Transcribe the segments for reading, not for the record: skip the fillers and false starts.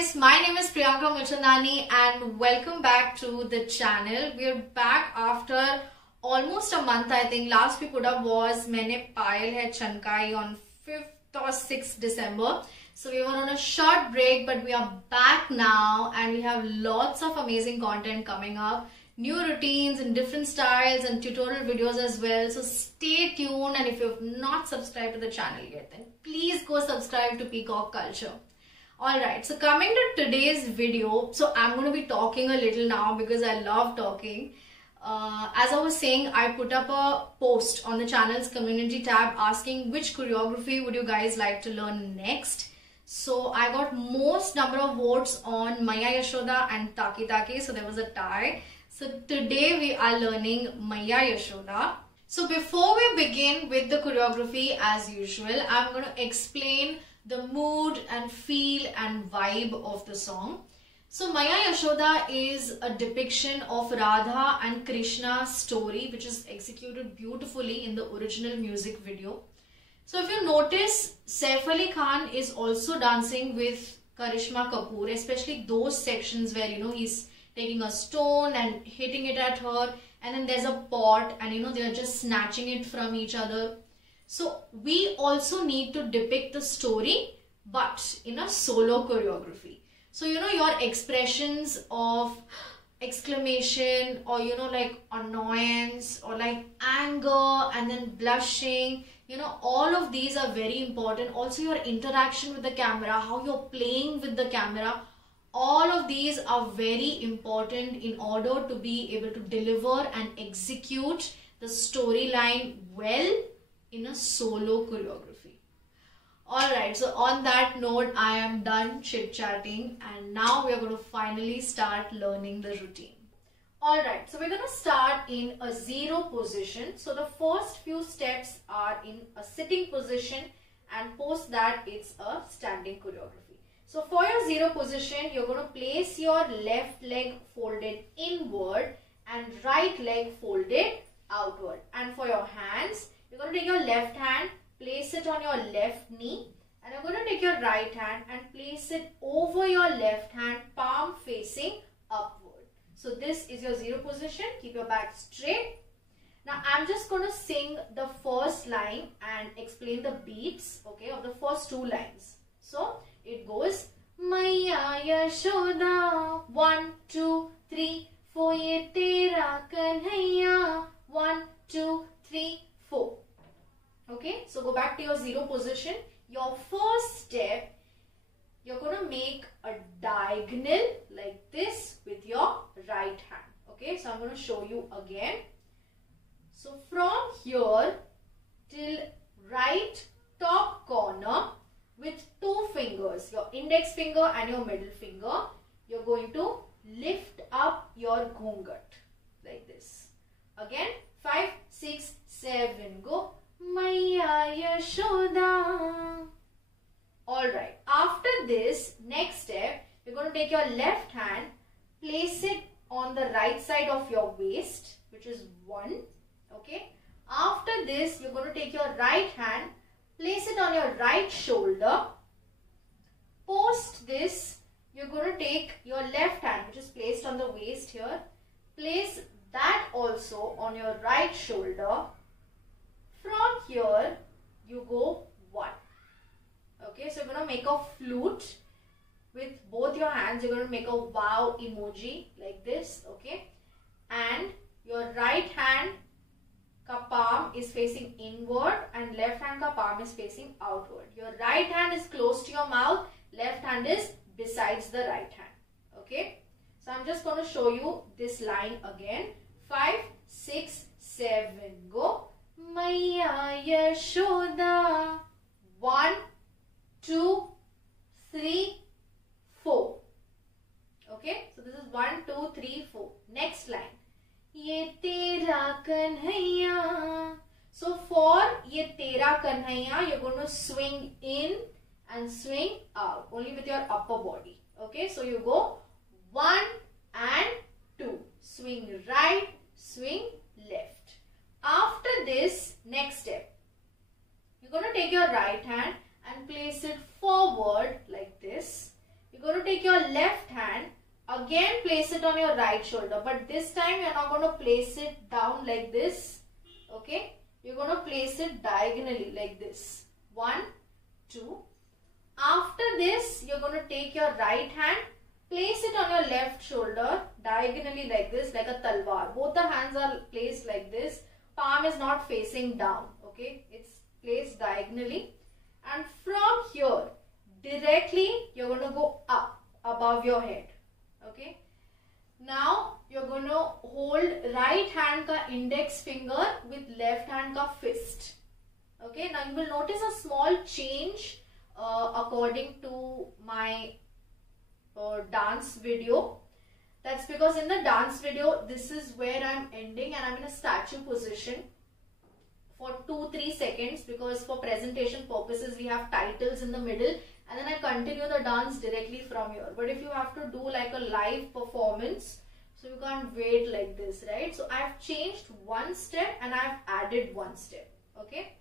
guys, my name is Priyanka Mulchandani and welcome back to the channel. We are back after almost a month. I think last we put up was Maine Payal Hai Chankai on 5th or 6th December. So we were on a short break, but we are back now and we have lots of amazing content coming up. New routines in different styles and tutorial videos as well. So stay tuned, and if you have not subscribed to the channel yet, then please go subscribe to Peacock Culture. Alright, so coming to today's video, so I'm going to be talking a little now because I love talking. As I was saying, I put up a post on the channel's community tab asking which choreography would you guys like to learn next. So I got most number of votes on Maya Yashoda and Taki Taki, so there was a tie. So today we are learning Maya Yashoda. So before we begin with the choreography as usual, I'm going to explain the mood and feel and vibe of the song. So Maya Yashoda is a depiction of Radha and Krishna's story, which is executed beautifully in the original music video. So if you notice, Saif Ali Khan is also dancing with Karishma Kapoor, especially those sections where he's taking a stone and hitting it at her, and then there's a pot and they are just snatching it from each other. So we also need to depict the story, but in a solo choreography. So your expressions of exclamation or like annoyance or like anger and then blushing, all of these are very important. Also your interaction with the camera, how you're playing with the camera, all of these are very important in order to be able to deliver and execute the storyline well in a solo choreography. Alright, so on that note, I am done chit-chatting and now we are going to finally start learning the routine. Alright, so we're going to start in a zero position. So the first few steps are in a sitting position, and post that it's a standing choreography. So for your zero position, you're going to place your left leg folded inward and right leg folded outward. And for your hands, you're going to take your left hand, place it on your left knee, and you're going to take your right hand and place it over your left hand, palm facing upward. So this is your zero position. Keep your back straight. Now I'm just going to sing the first line and explain the beats, okay, of the first two lines. So it goes Maya Yashoda, 1, 2, 3, 4, ye tera kanhaiya, 1, 2, 3, 4. Okay, so go back to your zero position. Your first step, you're going to make a diagonal like this with your right hand. Okay, so I'm going to show you again. So from here till right top corner with two fingers, your index finger and your middle finger, you're going to lift up your ghungat like this. Again, 5, 6, 7, go. Maya Yashoda. Alright, after this, next step, you're going to take your left hand, place it on the right side of your waist, which is 1. Okay. After this, you're going to take your right hand, place it on your right shoulder. Post this, you're going to take your left hand, which is placed on the waist here, place that also on your right shoulder. From here, you go 1. Okay, so you're going to make a flute with both your hands. You're going to make a wow emoji like this. Okay, and your right hand ka palm is facing inward and left hand ka palm is facing outward. Your right hand is close to your mouth, left hand is besides the right hand. Okay, so I'm just going to show you this line again. 5, 6, 7, go. Maya Yashoda, 1, 2, 3, 4. Okay, so this is 1, 2, 3, 4. Next line. Ye tera kanhaiya. So for ye tera kanhaiya, you're going to swing in and swing out only with your upper body. Okay, so you go 1 and 2. Swing right, swing left. After this, next step, you're going to take your right hand and place it forward like this. You're you're going to take your left hand, again place it on your right shoulder, but this time you're not going to place it down like this. Okay, you're going to place it diagonally like this. 1, 2. After this, you're going to take your right hand, place it on your left shoulder diagonally like this, like a talwar. Both the hands are placed like this. Palm is not facing down. Okay, it's placed diagonally. And from here, directly, you're going to go up above your head. Okay. Now, you're going to hold right hand ka index finger with left hand ka fist. Okay. Now, you will notice a small change according to my dance video. That's because in the dance video, this is where I'm ending and I'm in a statue position for 2-3 seconds, because for presentation purposes we have titles in the middle, and then I continue the dance directly from here. But if you have to do like a live performance, so you can't wait like this, right? So I've changed one step and I've added one step. Okay,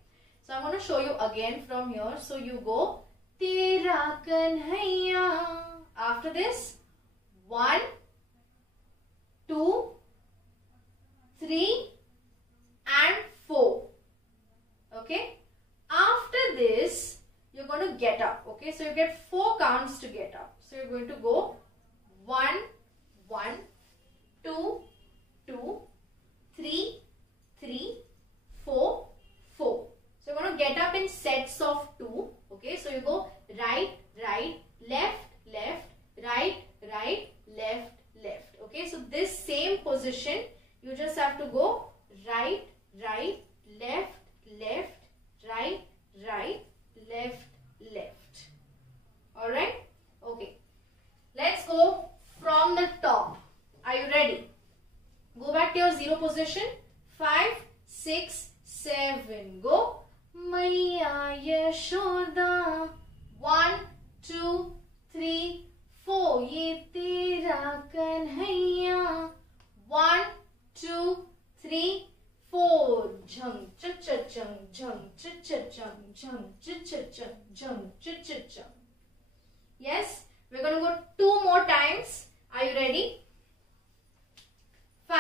so I'm going to show you again from here. So you go Tera Kanhaiya. After this, 1, 2, 3 and 4. Okay, after this you're going to get up. Okay, so you get 4 counts to get up. So you're going to go 1, 1, 2, 2, 3, 3, 4, 4. So you're going to get up in sets of 2. Okay, so you go right, right, left, left, right, right, left, left. Okay, so this same position you just have to go right, right, left, left, right, right, left, left. Alright? Okay. Let's go from the top. Are you ready? Go back to your 0 position. 5, 6, 7. Go. Maiya Yashoda. 1, 2, 3, 4. Ye tera kanhaiya. 1, 2, 3, 4. Jhang cha cha chang, jhang cha cha chang, jhang cha cha chang, jhang cha cha chang. Yes, we're going to go 2 more times. Are you ready? 5,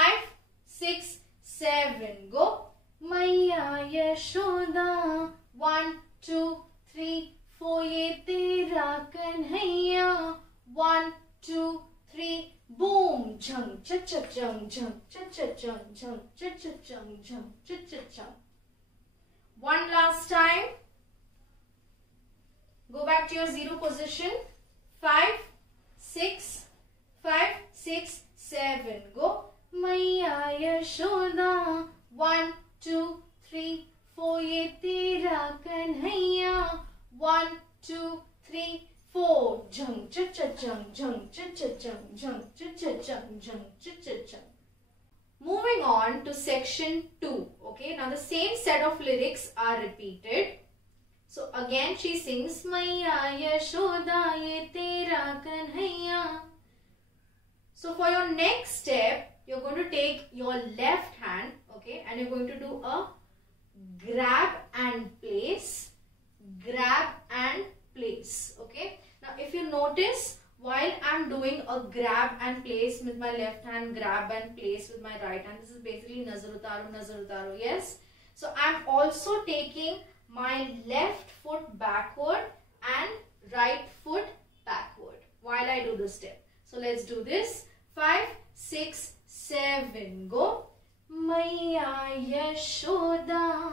6, 7. Go. Maiya Yashoda. 1, 2, 3, 4. Ye tera kanhaiya. 1, 2, 3. Boom! Jhang cha cha chang, jhang cha cha chang, jhang cha cha chang, jhang cha cha chang. One last time. Go back to your 0 position. 5, 6, 5, 6, 7. Go. Maiya Yashoda. 1, 2, 3, 4. Ye tera kanhaiya. 1, 2, 3, 4. Jhang cha cha chang, jhang cha cha chang, jhang cha cha chang, jhang cha cha chang. Moving on to section 2. Okay, now the same set of lyrics are repeated. So again she sings Maiya Yashoda ye tera kanhaiya. So for your next step, you're going to take your left hand, okay, and you're going to do a grab and place, grab and place. Okay, now if you notice, while I'm doing a grab and place with my left hand, grab and place with my right hand, this is basically nazar utaru, yes. So I'm also taking my left foot backward and right foot backward while I do this step. So let's do this. 5, 6, 7. Go. Maiya Yashoda.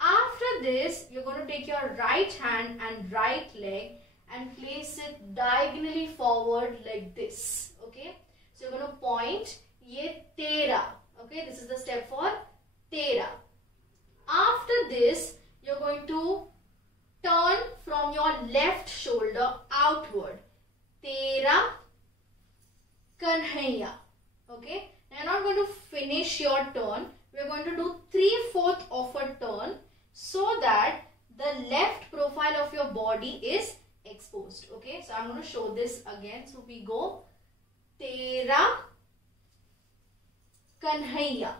After this, you're going to take your right hand and right leg and place it diagonally forward like this. Okay. So you're going to point ye tera. Okay. This is the step for tera. After this, you're going to turn from your left shoulder outward. Tera kanhaiya. Okay. Now you're not going to finish your turn. We're going to do 3/4 of a turn so that the left profile of your body is exposed. Okay. So I'm going to show this again. So we go tera kanhaiya.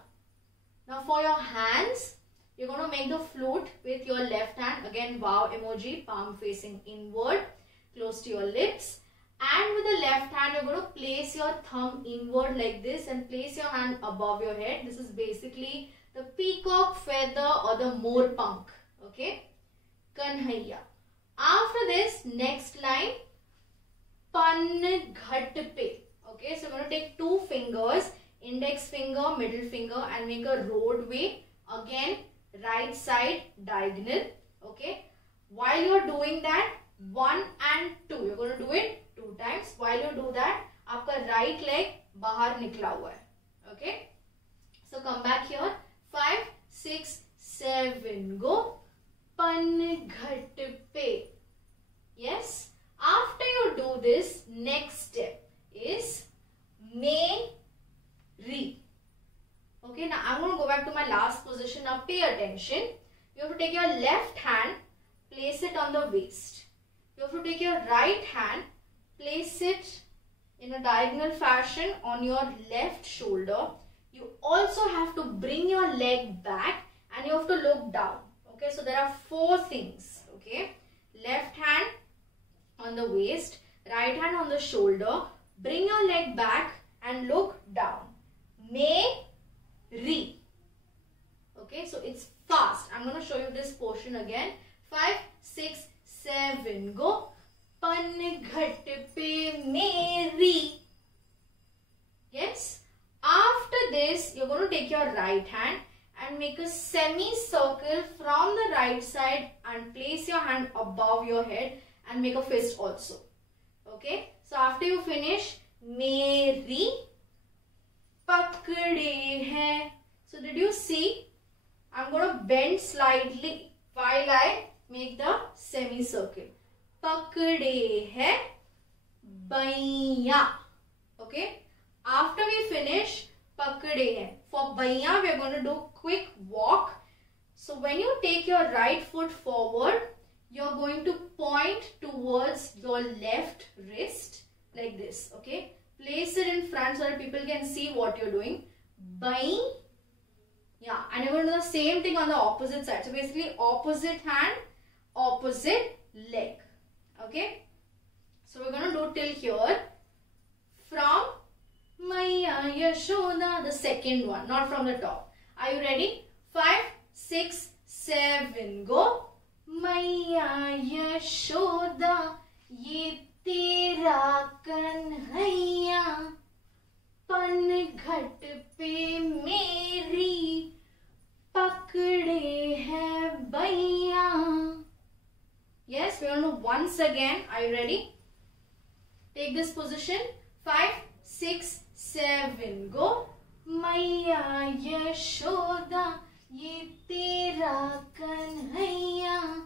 Now for your hands, you're going to make the flute with your left hand. Again, wow emoji, palm facing inward. close to your lips. And with the left hand, you're going to place your thumb inward like this and place your hand above your head. This is basically the peacock feather or the moor punk. Okay. Kanhaiya. After this, next line, pan ghat pe. Okay. So, I'm going to take two fingers, index finger, middle finger, and make a roadway. Again, right side diagonal. Okay. While you're doing that, 1 and 2, you're going to do it 2 times. While you do that, आपका right leg बाहर निकला हुआ है. Okay. So come back here. 5, 6, 7, go. Pan ghat pe. Yes. After you do this, next step is me re. Okay. Now I'm going to go back to my last position. Now pay attention. You have to take your left hand, place it on the waist. You have to take your right hand, place it in a diagonal fashion on your left shoulder. You also have to bring your leg back and you have to look down. Okay, so there are 4 things. Okay, left hand on the waist, right hand on the shoulder, bring your leg back and look down. Me re. Okay, so it's fast. I'm going to show you this portion again. 5, 6, 7, go. Pan ghat pe meri. Yes. After this, you're going to take your right hand and make a semicircle from the right side and place your hand above your head and make a fist also. Okay. So after you finish, meri pakde hain. So did you see? I'm going to bend slightly while I make the semicircle. Pakde hai baiya. Okay. After we finish pakde hai, for baiya we are going to do quick walk. So when you take your right foot forward, you are going to point towards your left wrist like this. Okay. Place it in front so that people can see what you're doing. Bai. Yeah. And you're going to do the same thing on the opposite side. So basically opposite hand, opposite leg. Okay. So we're going to do till here. From Maya Yashoda, the second one, not from the top. Are you ready? 5, 6, 7, go. Maya Yashoda, ye tera kanhaiya, pan ghat pe meri, pakde hai baiya. Yes, we are going to once again. Are you ready? Take this position. 5, 6, 7, go. Maya Yashoda, ye tera kanhaiya,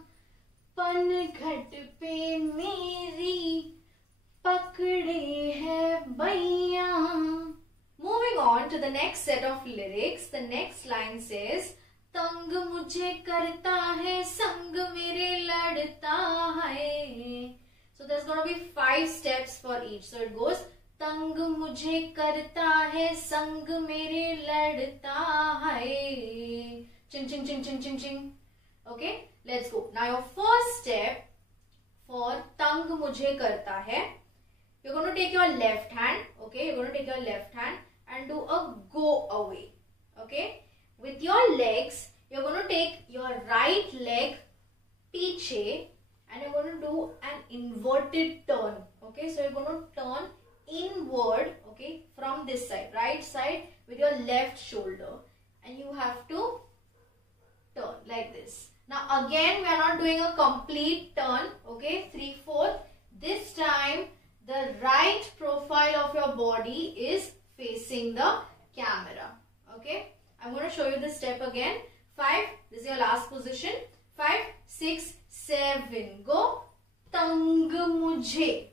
pan ghat pe meri, pakde hai baiya. Moving on to the next set of lyrics. The next line says, तंग मुझे करता है संग मेरे लड़ता है. So there's going to be 5 steps for each. So it goes, तंग मुझे करता है संग मेरे लड़ता है. Ching ching ching ching ching ching. Okay, let's go. Now your first step for तंग मुझे करता है, you're going to take your left hand. Okay, you're going to take your left hand and do a go away. Okay. With your legs, you're going to take your right leg piche and you're going to do an inverted turn. Okay, so you're going to turn inward, okay, from this side, right side with your left shoulder, and you have to turn like this. Now again, we are not doing a complete turn, okay, 3/4. This time, the right profile of your body is facing the camera, okay. I'm going to show you this step again. 5, this is your last position. 5, 6, 7, go. Tang mujhe.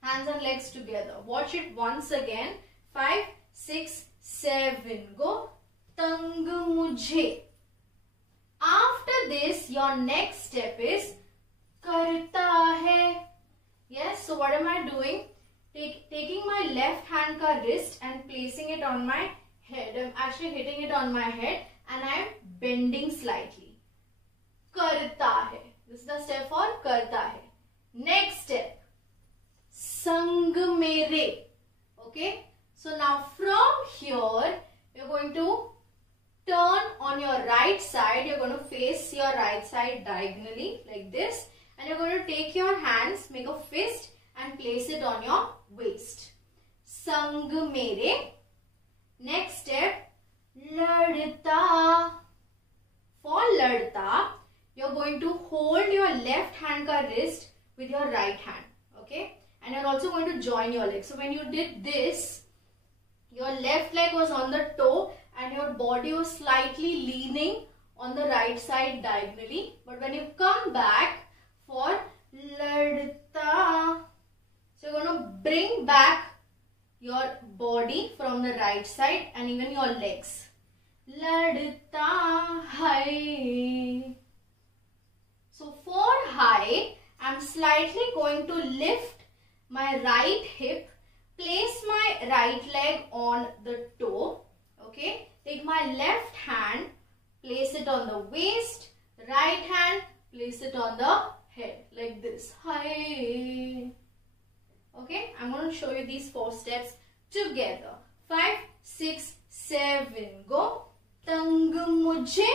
Hands and legs together. Watch it once again. 5, 6, 7, go. Tang mujhe. After this, your next step is karta hai. Yes, so what am I doing? Taking my left hand ka wrist and placing it on my head. I'm actually hitting it on my head and I'm bending slightly. Karta hai. This is the step for karta hai. Next step. side diagonally like this. And you're going to take your hands, make a fist and place it on your waist. Sang mere. Next step, ladta. For ladta, you're going to hold your left hand ka wrist with your right hand. Okay? And you're also going to join your legs. So when you did this, your left leg was on the toe and your body was slightly leaning on the right side diagonally. But when you come back for ladta, so you're going to bring back your body from the right side and even your legs. Ladta hai. So for high, I'm slightly going to lift my right hip, place my right leg on the toe, okay. Take my left hand, place it on the waist, right hand, place it on the head, like this. Hi. Okay, I'm going to show you these 4 steps together. 5, 6, 7, go. Tang mujhe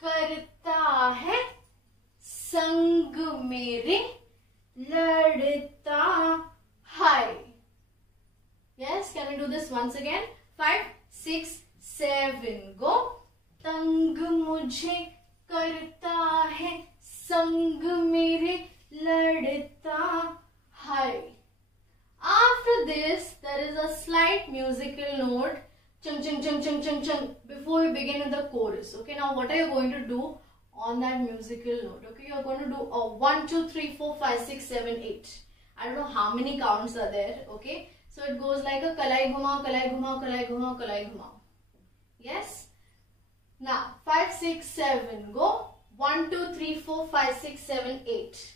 karta hai, sang mere ladta hai. Yes, can we do this once again? 5, 6, 7, go. Tang mujhe karta hai, sang mere ladta hai. After this, there is a slight musical note, chung chung chung chung chung chung, before you begin with the chorus. Okay, now what are you going to do on that musical note? Okay, you are going to do a 1, 2, 3, 4, 5, 6, 7, 8. I don't know how many counts are there. Okay, so it goes like a kalai ghumao, kalai ghumao, kalai ghumao, kalai ghumao. Yes. Now 5, 6, 7, go. 1, 2, 3, 4, 5, 6, 7, 8.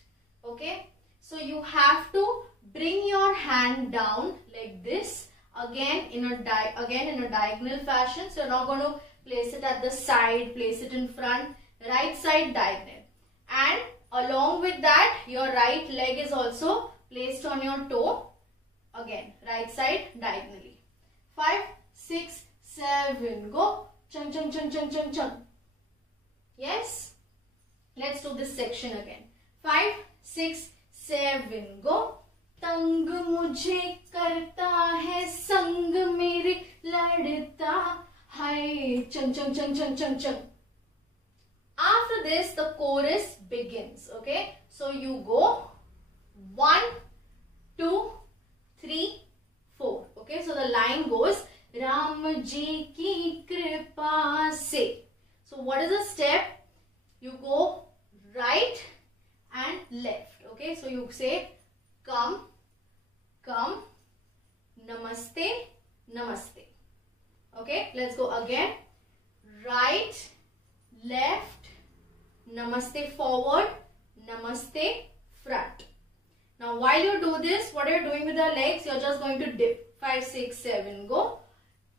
Okay, so you have to bring your hand down like this, again in a diagonal fashion. So you're not going to place it at the side, place it in front, right side diagonal. And along with that, your right leg is also placed on your toe, again right side diagonally. 5, 6, 7, go. Chung chung chung chung chung chung. Yes, let's do this section again. 5, 6, 7, go. तंग मुझे करता है, संग मेरे लड़ता है, चंग चंग चंग चंग चंग चंग. After this, the chorus begins. Okay, so you go 1, 2, 3, 4. Okay, so the line goes Ram ji ki kripa se. So what is the step? You go right and left. Okay, so you say come, come, namaste, namaste. Okay, let's go again. Right, left, namaste forward, namaste front. Now while you do this, what are you doing with the legs? You're just going to dip. 5, 6, 7, go.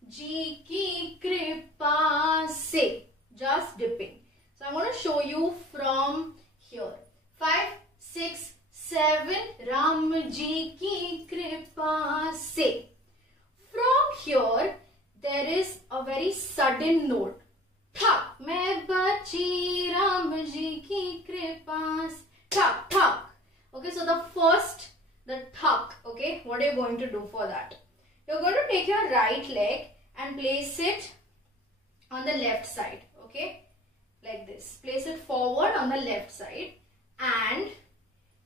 Ji ki kripa se. Just dipping. So I'm going to show you from here. 5, 6, 7, Ram ji ki kripa se. From here, there is a very sudden note. Thak, main bachi Ram ji ki kripa se. Thak, thak. Okay, so the first, the thak. Okay, what are you going to do for that? You're going to take your right leg and place it on the left side. Okay, like this. Place it forward on the left side, and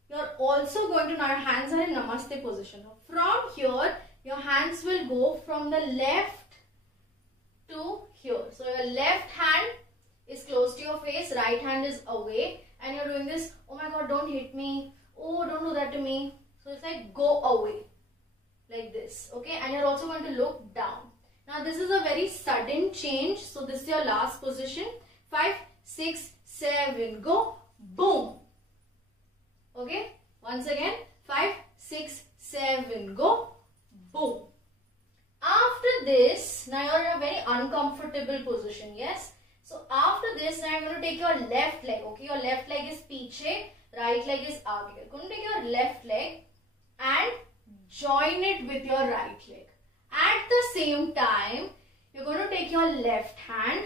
you're also going to, now your hands are in namaste position. From here, your hands will go from the left to here. So your left hand is close to your face, right hand is away, and you're doing this, oh my god, don't hit me, oh don't do that to me. So it's like go away, like this. Okay, and you're also going to look down. Now this is a very sudden change, so this is your last position. 5, 6, 7, go, boom. Okay, once again, 5, 6, 7, go, boom. After this, now you're in a very uncomfortable position, yes? So after this, now I'm going to take your left leg, okay? Your left leg is piche, right leg is aage. You're going to take your left leg and join it with your right leg. At the same time, you're going to take your left hand,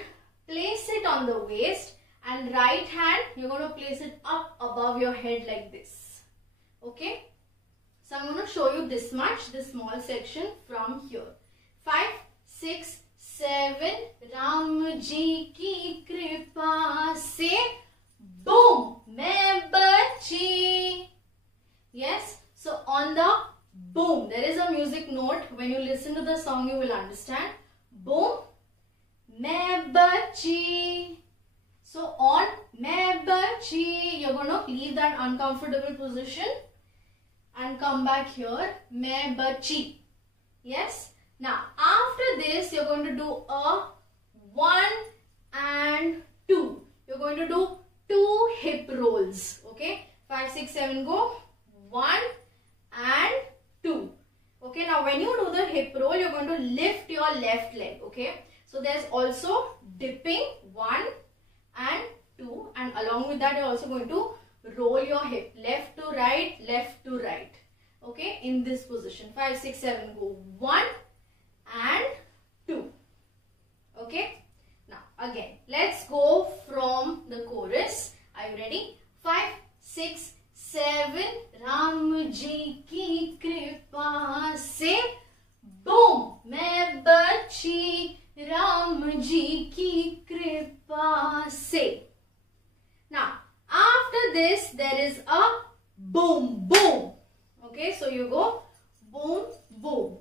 place it on the waist and right hand you're going to place it up above your head like this. Okay, so I'm going to show you this much, this small section from here. 5, 6, 7, Ram ji ki kripa se boom main bachi. Yes, so on the boom there is a music note. When you listen to the song you will understand. Boom main bachi. So on main bachi you're going to leave that uncomfortable position and come back here, main bachi. Yes. Now after this you're going to do a 1 and 2. You're going to do 2 hip rolls. Okay. 5, 6, 7 go. 1 and 2. Okay. Now when you do the hip roll you're going to lift your left leg. Okay. So there's also dipping 1 and 2, and along with that you're also going to roll your hip left to right, left to right. Okay, in this position. 5, 6, 7 go. 1 and 2. Okay, now again let's go from the chorus. Are you ready? 5, 6, 7 Ram ji ki kripa se boom main bachi Ram ji ki kripa se. Now after this there is a boom boom. Okay, so you go boom boom.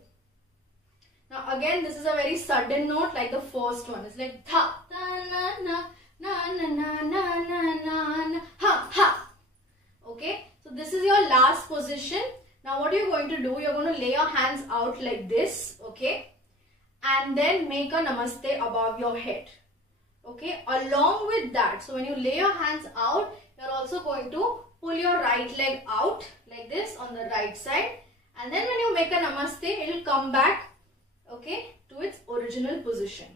Now again this is a very sudden note like the first one. It's like tha ta na na na na na na na na na ha ha. Okay, so this is your last position. Now what you're going to do, you're going to lay your hands out like this. Okay, and then make a namaste above your head. Okay, along with that, so when you lay your hands out, you're also going to pull your right leg out like this on the right side, and then when you make a namaste it will come back, okay, to its original position.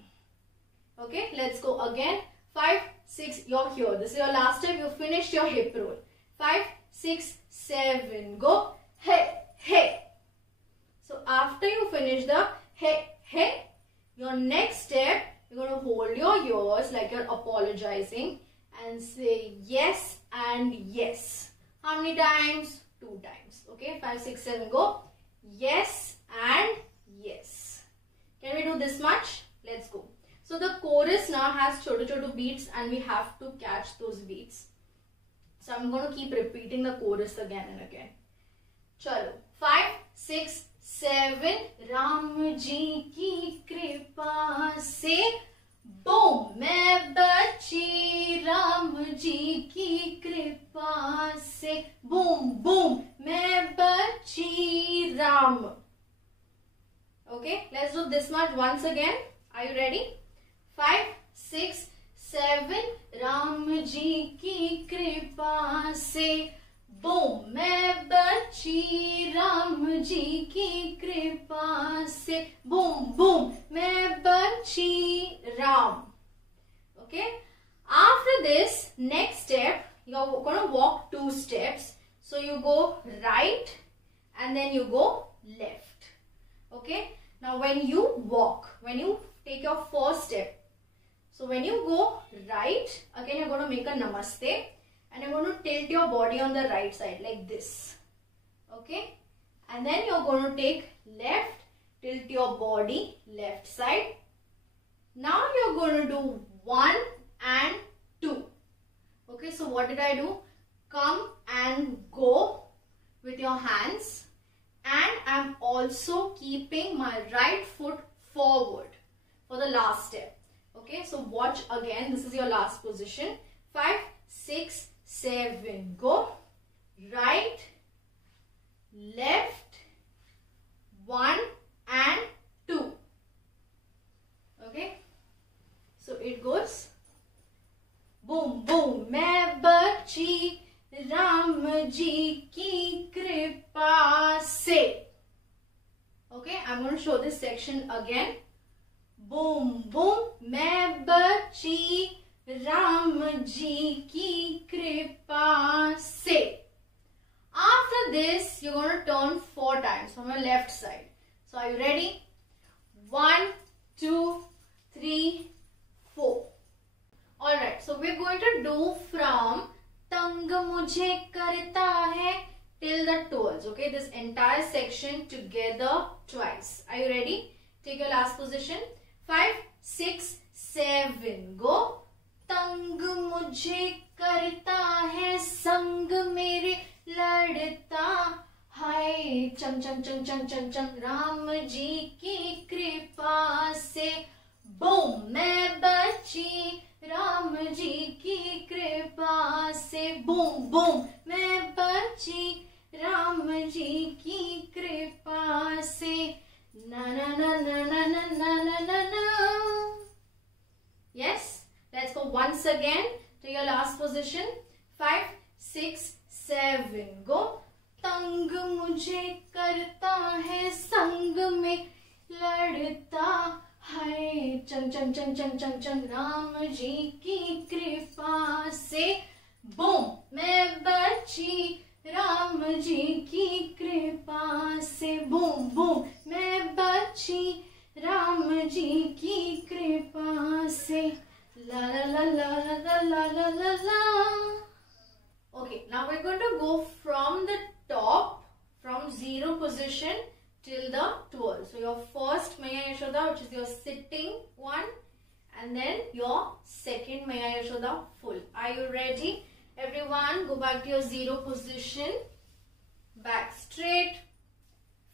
Okay, let's go again. 5, 6, you're here. This is your last step. You finished your hip roll. 5, 6, 7 go. Hey hey. So after you finish the hey hey, your next step you're going to hold your ears like you're apologizing and say yes and yes. How many times? 2 times. Okay, 5, 6, 7 go. Yes and yes. Can we do this much? Let's go. So the chorus now has chotu beats and we have to catch those beats. So I'm going to keep repeating the chorus again and again. Chalo. 5, 6, 7 Ram ji ki kripa se boom main bachi Ram ji ki kripa se boom boom main bachi Ram. Okay, let's do this much once again. Are you ready? 5, 6, 7 Ram ji ki kripa se boom main bachi Ram ji ki kripa se boom boom main bachi Ram. Okay, after this next step you're going to walk 2 steps. So you go right and then you go left. Okay, now when you walk, when you take your first step, so when you go right, again you're going to make a namaste and you're going to tilt your body on the right side like this. Okay, and then you're going to take left, tilt your body left side. Now you're going to do 1 and 2. Okay, so what did I do? Come and go with your hands, and I'm also keeping my right foot forward for the last step. Okay, so watch again. This is your last position. 5, 6, 7 go. Right, left, 1 and 2. Okay, so it goes boom boom main bachi Ram ji ki kripa se. Okay, I'm going to show this section again. Boom boom main bachi Ram ji ki kripa se. After this you're going to turn 4 times from your left side. So are you ready? 1, 2, 3, 4. Alright, so we're going to do from तंग मुझे करता है till the toes. Okay, this entire section together twice. Are you ready? Take your last position. 5, 6, 7. Go. तंग मुझे करता है संग मेरे लड़ता हाय चम चम चम चम चम चम राम जी की कृपा से बूम मैं बची राम जी की कृपा से बूम बूम मैं बची राम जी की कृपा से ना ना ना ना ना ना ना ना ना ना. Yes, let's go once again to your last position. 5, 6, 7. Go. तंग मुझे करता है संग में लड़ता हाय चम चम चम चम चम चम राम जी की कृपा से बूम मैं बची राम जी की कृपा से बूम बूम मैं बची राम जी की कृपा से ला ला ला ला ला ला ला ला ला. Okay, now we're going to go from the top, from 0 position till the twirl. So your first Maya Yashoda, which is your sitting one, and then your second Maya Yashoda full. Are you ready? Everyone, go back to your 0 position. Back straight.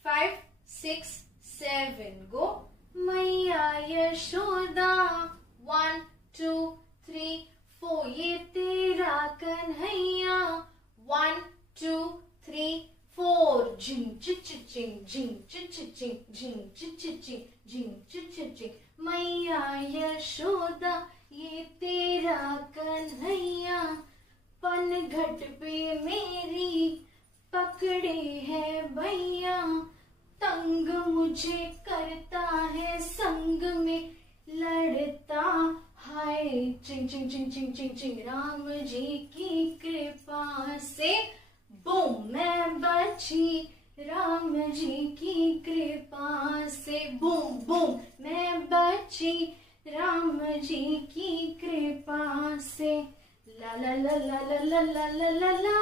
5, 6, 7. Go. Maya Yashoda. 1, 2, 3, 4. ये तेरा Kanhaiya. 1, 2, 3, 4. Jing ching ching jing ching ching jing ching ching jing ching ching. मैया यशोदा ये तेरा कन्हैया पनघट पे मेरी पकड़े है भैया तंग मुझे करता है संग में लड़ता हाय चिंग चिंग चिंग चिंग चिंग चिंग राम जी की कृपा से बूम मैं बची राम जी की कृपा से बूम बूम मैं बची राम जी की कृपा से ला ला ला ला ला ला ला ला ला ला.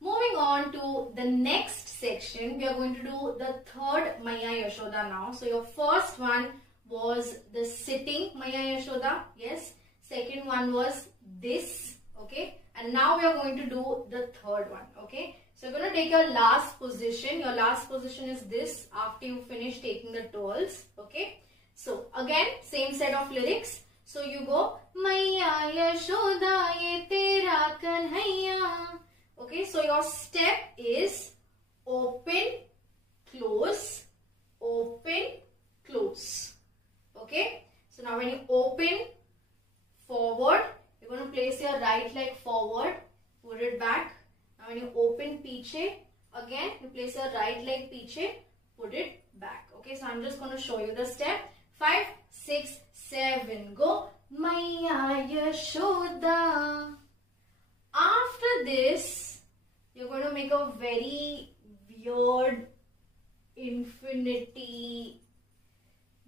Moving on to the next section, we are going to do the third Maya Yashoda now. So your first one was the sitting Maya Yashoda, yes. Second one was this, okay. And now we are going to do the third one, okay. So you're going to take your last position. Your last position is this after you finish taking the twirls, okay. So again, same set of lyrics. So you go, Maya Yashoda ye tera kanhaiya. Okay, so your step is open, close, close. Okay, so now when you open forward, you're going to place your right leg forward, put it back. Now when you open piche, again you place your right leg piche, put it back. Okay, so I'm just going to show you the step. 5, 6, 7, go. Maya Yashoda. After this, you're going to make a very weird infinity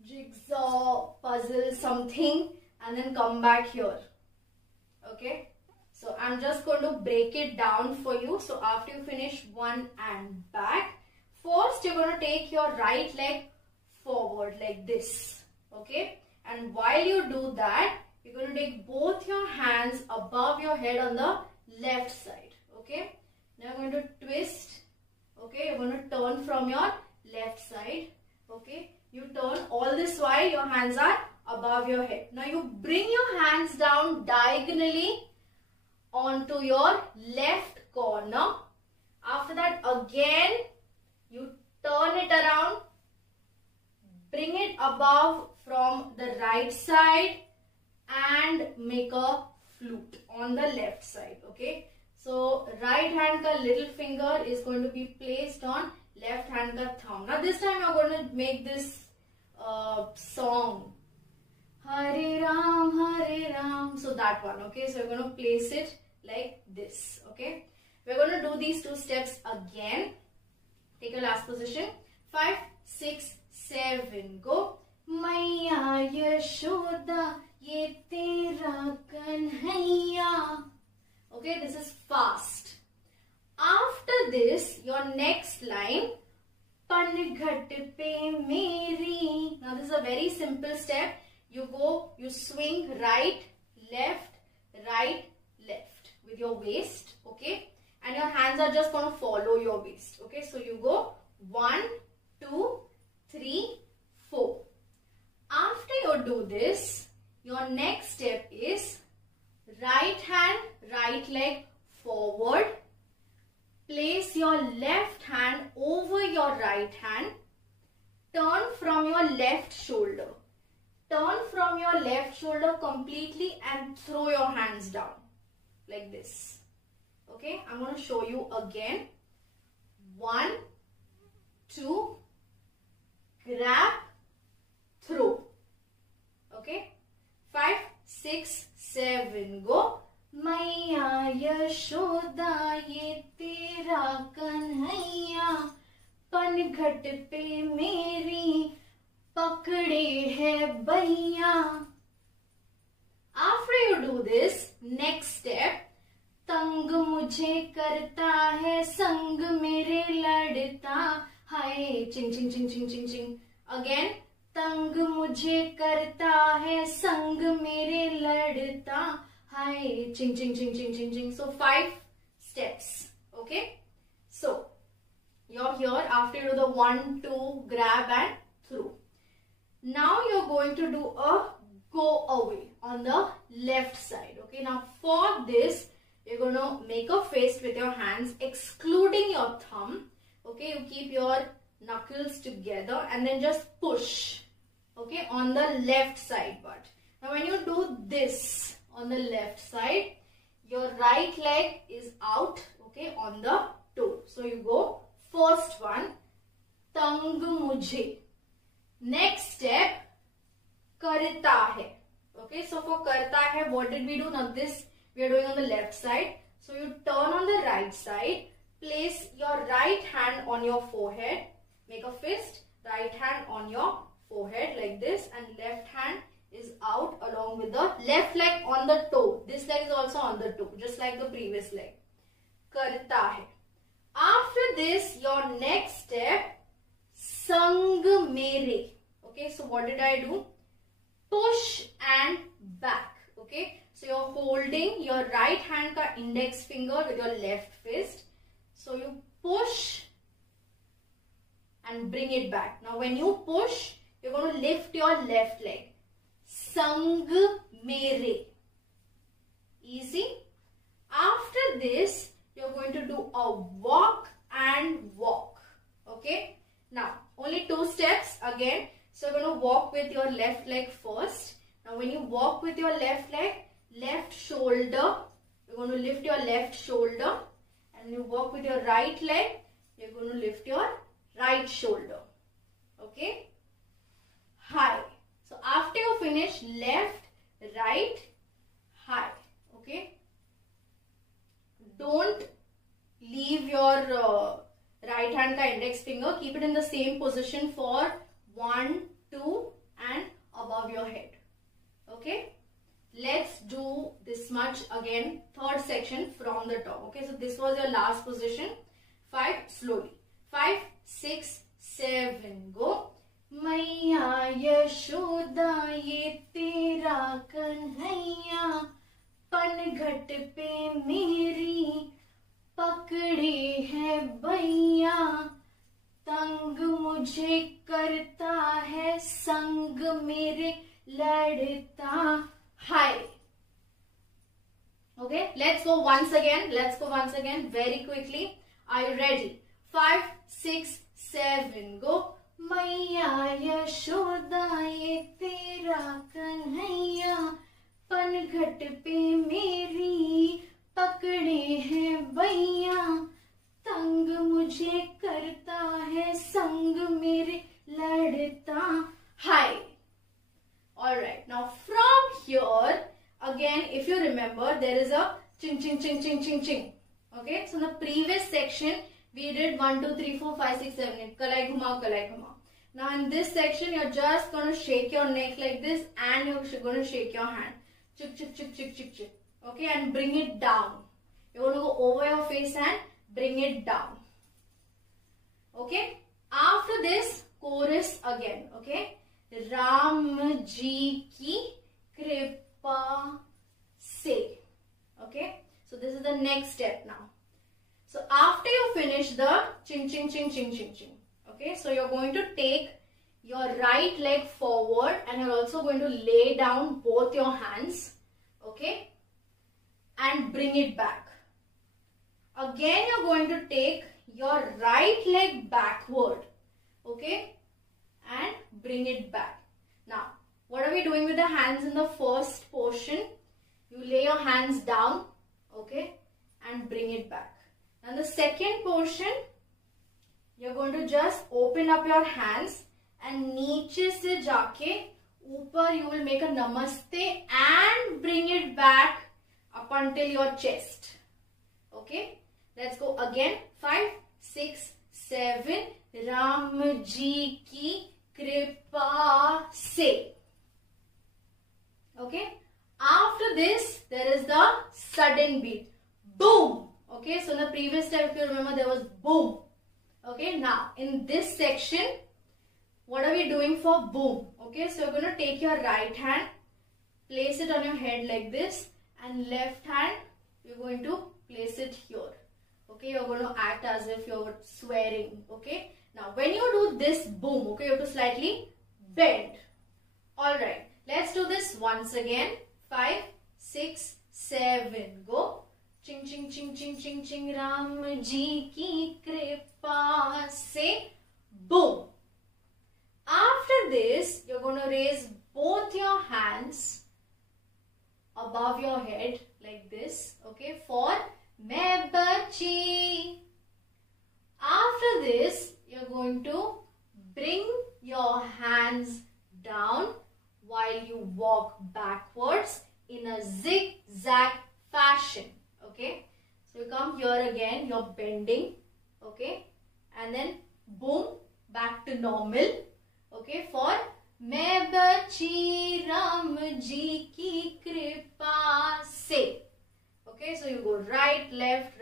jigsaw puzzle something and then come back here. Okay, so I'm just going to break it down for you. So after you finish one and back, first you're going to take your right leg forward like this. Okay, and while you do that, you're going to take both your hands above your head on the left side. Okay, now you're going to twist. Okay, you're going to turn from your left side. Okay, you turn all this while your hands are above your head. Now you bring your hands down diagonally onto your left corner. After that, again you turn it around, bring it above from the right side and make a flute on the left side. Okay, so right hand ka little finger is going to be placed on left hand ka thumb. Now this time you are going to make this song Hare Ram, so that one. Okay, so you're going to place it like this. Okay, we're going to do these two steps again. Take your last position. 5, 6, 7, go. मैया यशोदा ये तेरा Kanhaiya. Okay, this is fast. After this, your next line, पनघट पे मेरी. Now this is a very simple step. You go, you swing right, left with your waist, okay? And your hands are just going to follow your waist, okay? So you go 1, 2, 3, 4. After you do this, your next step is right hand, right leg forward. Place your left hand over your right hand. Turn from your left shoulder. Turn from your left shoulder completely and throw your hands down like this. Okay, I'm going to show you again. 1, 2, grab, throw. Okay, 5, 6, 7, go. मैया यशोदा ये तेरा कन्हैया, पनघट पे मेरी पकड़े है भैया. After you do this, next step, तंग मुझे करता है संग मेरे लड़ता, हाय चिंग चिंग चिंग चिंग चिंग चिंग. Again, तंग मुझे करता है संग मेरे लड़ता, हाय चिंग चिंग चिंग चिंग चिंग चिंग. So 5 steps. Okay. So you're here. After you do the 1, 2, grab and throw. Now you're going to do a go away on the left side. Okay. Now for this, you're going to make a fist with your hands excluding your thumb. Okay. You keep your knuckles together and then just push. Okay. On the left side part. Now when you do this on the left side, your right leg is out, okay, on the toe. So you go first one, tang mujhe. Next step, karta hai. Okay, so for karta hai, what did we do? Now this we are doing on the left side. So you turn on the right side, place your right hand on your forehead, make a fist, right hand on your forehead like this, and left hand is out along with the left leg on the toe. This leg is also on the toe, just like the previous leg. Karta hai. After this, your next step, sang mere. Okay, so what did I do? Push and back. Okay, so you're holding your right hand ka index finger with your left fist. So you push and bring it back. Now when you push, you're going to lift your left leg. Sang mere. Easy. After this, you're going to do a walk and walk. Okay. Now, only 2 steps again. So, you're going to walk with your left leg first. Now, when you walk with your left leg, left shoulder, you're going to lift your left shoulder. And you walk with your right leg, you're going to lift your right shoulder. Okay. High. So after you finish left, right, high. Okay. Don't leave your right hand ka index finger. Keep it in the same position for 1, 2 and above your head. Okay. Let's do this much again. Third section from the top. Okay. So this was your last position. 5 slowly. 5, 6, 7. Go. मैया यशोदा ये तेरा कन्हैया, पनघट पे मेरी पकड़े है भैया, तंग मुझे करता है संग मेरे लड़ता, हाय. Okay, let's go once again. Let's go once again very quickly. Are you ready? 5, 6, 7. Go. मैया यशोदा ये तेरा कन्हैया, पनघट पे मेरी पकड़े है भैया, तंग मुझे करता है संग मेरे लड़ता, हाय. Alright, now from here again, if you remember, there is a ching ching ching ching ching ching. Okay, so in the previous section we did 1, 2, 3, 4, 5, 6, 7, 8. Kalai ghuma, kalai ghuma. Now in this section, you're just going to shake your neck like this and you're going to shake your hand. Chik, chik, chik, chik, chik, chik. Okay, and bring it down. You're going to go over your face and bring it down. Okay, after this, chorus again. Okay, Ram Ji ki kripa se. Okay, so this is the next step now. So after you finish the ching, ching, ching, ching, ching, ching. Okay, so you're going to take your right leg forward and you're also going to lay down both your hands, okay, and bring it back. Again, you're going to take your right leg backward, okay, and bring it back. Now, what are we doing with the hands in the first portion? You lay your hands down, okay, and bring it back. And the second portion, you're going to just open up your hands and नीचे से जाके ऊपर you will make a namaste and bring it back up until your chest. Okay, let's go again. 5, 6, 7. Ram Ji ki kripa se. Okay, after this there is the sudden beat. Boom. Okay, so in the previous step, if you remember, there was boom. Okay, now in this section, what are we doing for boom? Okay, so you're going to take your right hand, place it on your head like this, and left hand, you're going to place it here. Okay, you're going to act as if you're swearing. Okay, now when you do this boom, okay, you have to slightly bend. Alright, let's do this once again. 5, 6, 7, go. Ching, ching, ching, ching, ching, ching, Ram Ji ki kripa se. Boom. After this, you're going to raise both your hands above your head like this, okay, for main bachi. After this, you're going to bring your hands down while you walk backwards in a zigzag fashion. Okay, so you come here again, you're bending, okay, and then boom, back to normal, okay, for main bachi Ram Ji ki kripa se. Okay, so you go right, left,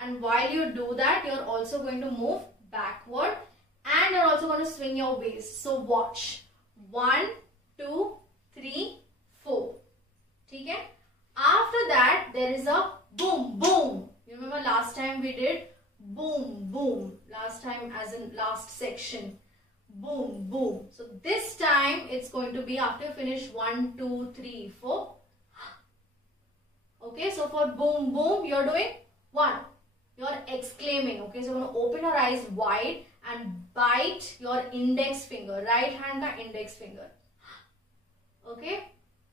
and while you do that, you're also going to move backward and you're also going to swing your waist. So watch. 1, 2, 3, 4. Okay? After that, there is a boom, boom. You remember last time we did boom, boom. Last time as in last section. Boom, boom. So this time it's going to be after you finish 1, 2, 3, 4. Okay, so for boom, boom, you're doing 1. You're exclaiming. Okay, so you're going to open your eyes wide and bite your index finger. Right hand ka index finger. Okay.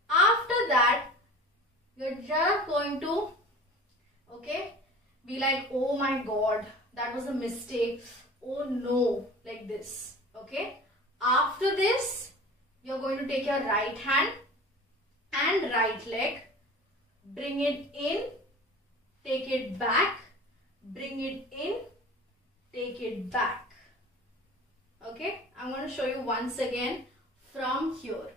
After that, you're just going to, okay, be like, oh my God, that was a mistake. Oh no, like this. Okay. After this, you're going to take your right hand and right leg, bring it in, take it back, bring it in, take it back. Okay. I'm going to show you once again from here.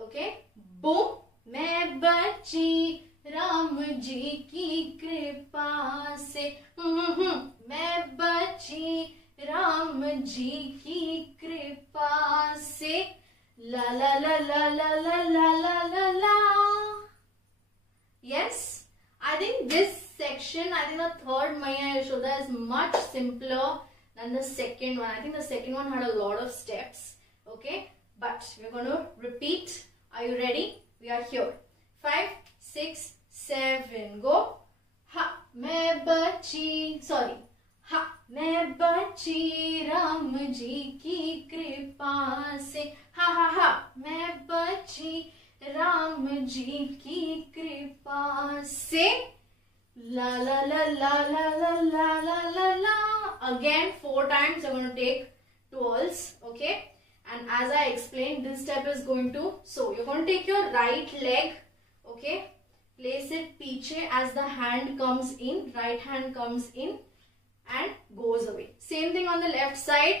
Okay. Boom. मैं बची राम जी की कृपा से. मैं बची राम जी की कृपा से. La la la la la la la la la la. Yes, I think this section, I think the third Maya Yashoda is much simpler than the second one. I think the second one had a lot of steps. Okay, but we're going to repeat. Are you ready? We are here. 5, 6, 7, go. Ha, मैं बची, sorry. Ha, मैं बची राम जी की कृपा से. Ha ha ha, मैं बची राम जी की कृपा से. La la la la la la la la la la. Again 4 times. I'm going to take twirls. Okay. And as I explained, this step is going to, so you're going to take your right leg, okay, place it piche as the hand comes in, right hand comes in and goes away. Same thing on the left side,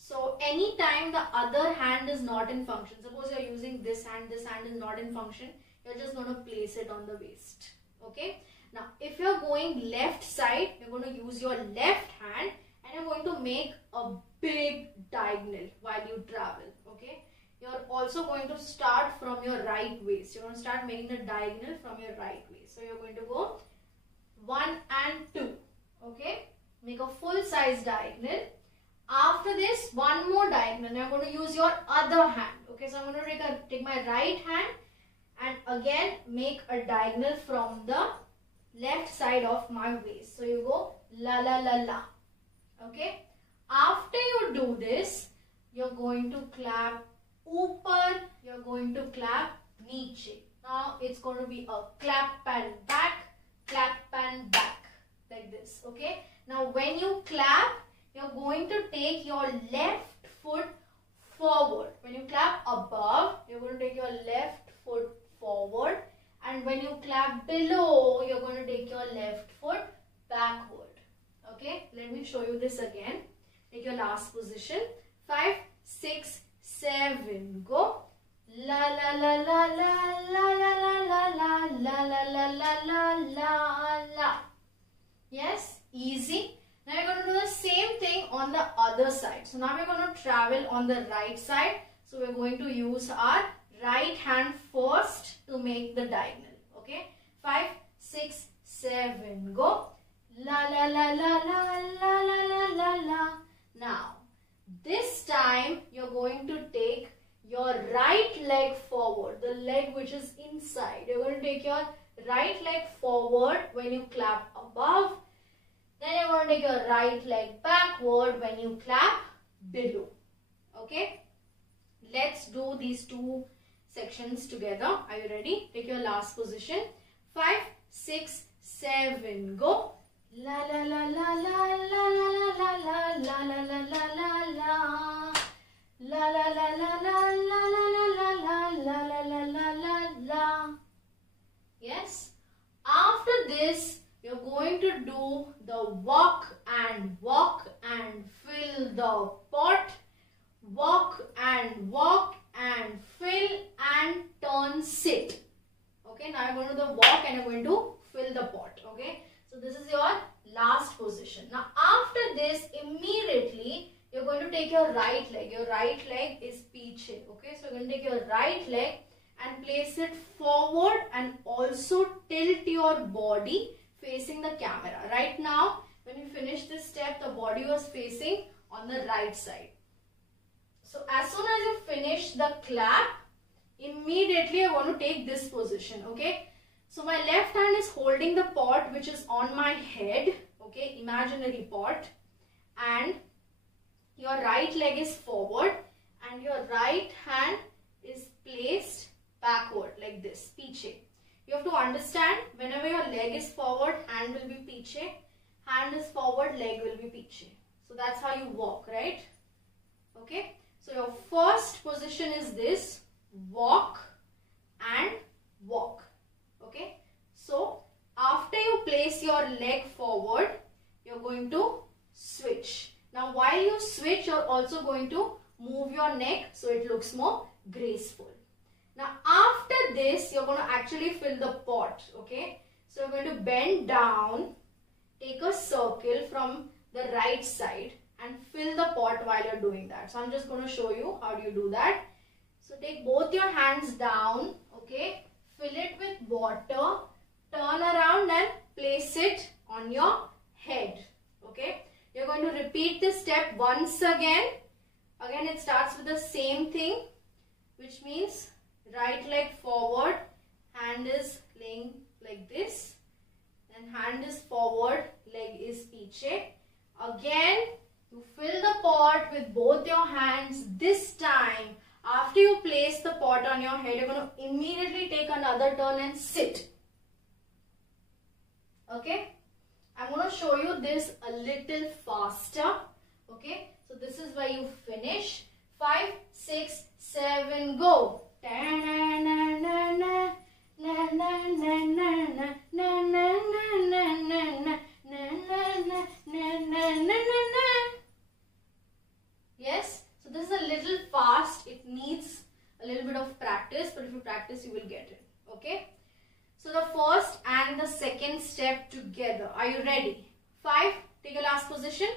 So anytime the other hand is not in function, suppose you're using this hand is not in function, you're just going to place it on the waist. Okay. Now if you're going left side, you're going to use your left hand and you're going to make a big diagonal while you travel. Okay. You're also going to start from your right waist. You're going to start making the diagonal from your right waist. So you're going to go 1 and 2. Okay. Make a full size diagonal. After this, one more diagonal. Now I'm going to use your other hand. Okay, so I'm going to take my right hand and again make a diagonal from the left side of my waist. So you go la la la la. Okay. After you do this, you're going to clap upar, you're going to clap niche. Now it's going to be a clap and back, like this. Okay. Now when you clap, you're going to take your left foot forward. When you clap above, you're going to take your left foot forward. And when you clap below, you're going to take your left foot backward. Okay, let me show you this again. Take your last position. 5, 6, 7. Go. La la la la la la la la la la la la la la la la. Yes, easy. Now we're going to do the same thing on the other side. So now we're going to travel on the right side. So we're going to use our right hand first to make the diagonal. Okay. 5, 6, 7. Go. La la la la la la la la la la. Now this time you're going to take your right leg forward. The leg which is inside. You're going to take your right leg forward when you clap above. Then you're going to take your right leg backward when you clap below. Okay. Let's do these two sections together. Are you ready? Take your last position. 5, 6, 7. Go. La la la la la la la la la la la la la la la. La la la la la la la la la la la la la la la. Yes. After this, you're going to do the walk and fill the pot, walk and fill and turn sit. Okay, now you're going to do the walk and you're going to fill the pot. Okay, so this is your last position. Now after this, immediately you're going to take your right leg. Your right leg is piche. Okay, so you're going to take your right leg and place it forward and also tilt your body facing the camera. Right now, when you finish this step, the body was facing on the right side. So as soon as you finish the clap, immediately I want to take this position. Okay. So my left hand is holding the pot which is on my head. Okay. Imaginary pot. And your right leg is forward and your right hand is placed backward like this. Piche. You have to understand, whenever your leg is forward, hand will be piche. Hand is forward, leg will be piche. So that's how you walk, right? Okay. So your first position is this, walk and walk. Okay. So after you place your leg forward, you're going to switch. Now while you switch, you're also going to move your neck so it looks more graceful. Now after this, you're going to actually fill the pot. Okay. So you're going to bend down, take a circle from the right side and fill the pot while you're doing that. So I'm just going to show you how do you do that. So take both your hands down. Okay. Fill it with water. Turn around and place it on your head. Okay. You're going to repeat this step once again. Again, it starts with the same thing, which means right leg forward, hand is laying like this, and hand is forward, leg is piche. Again, you fill the pot with both your hands. This time, after you place the pot on your head, you're going to immediately take another turn and sit. Okay? I'm going to show you this a little faster. Okay? So this is where you finish. 5, 6, 7, go. Yes? but if you practice, you will get it. Okay. So the first and the second step together. Are you ready? 5. Take a last position.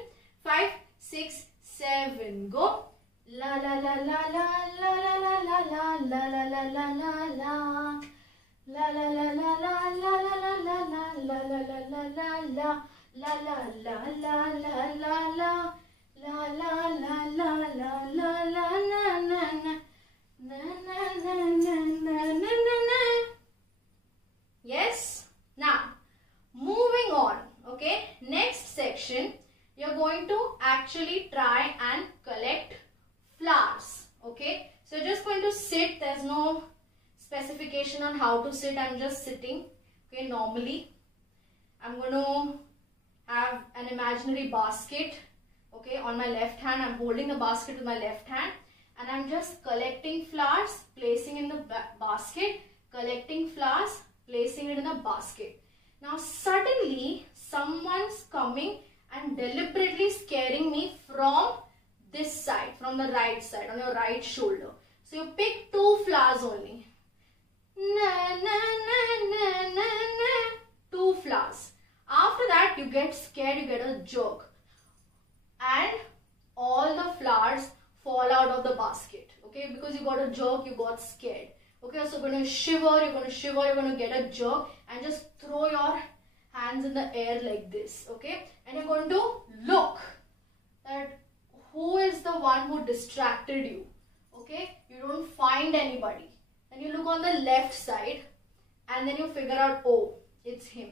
5, 6, 7. Go. La la la la la la la la la la la la la la la la. La la la la la la la la la la la la la la la la. La la la la la la la. La la la la la la la na na na. Na na na na na na na. Yes. Now, moving on. Okay. Next section, you're going to actually try and collect flowers. Okay. So you're just going to sit. There's no specification on how to sit. I'm just sitting. Okay. Normally, I'm going to have an imaginary basket. Okay. On my left hand, I'm holding the basket with my left hand. And I'm just collecting flowers, placing in the basket, collecting flowers, placing it in a basket. Now suddenly someone's coming and deliberately scaring me from this side, from the right side, on your right shoulder. So you pick 2 flowers only. Na, na, na, na, na, na. 2 flowers. After that you get scared, you get a jerk. And all the flowers fall out of the basket. Okay, because you got a jerk, you got scared. Okay, so you're going to shiver, you're going to get a jerk and just throw your hands in the air like this. Okay, and you're going to look at who is the one who distracted you. Okay, you don't find anybody. Then you look on the left side and then you figure out, oh, it's him.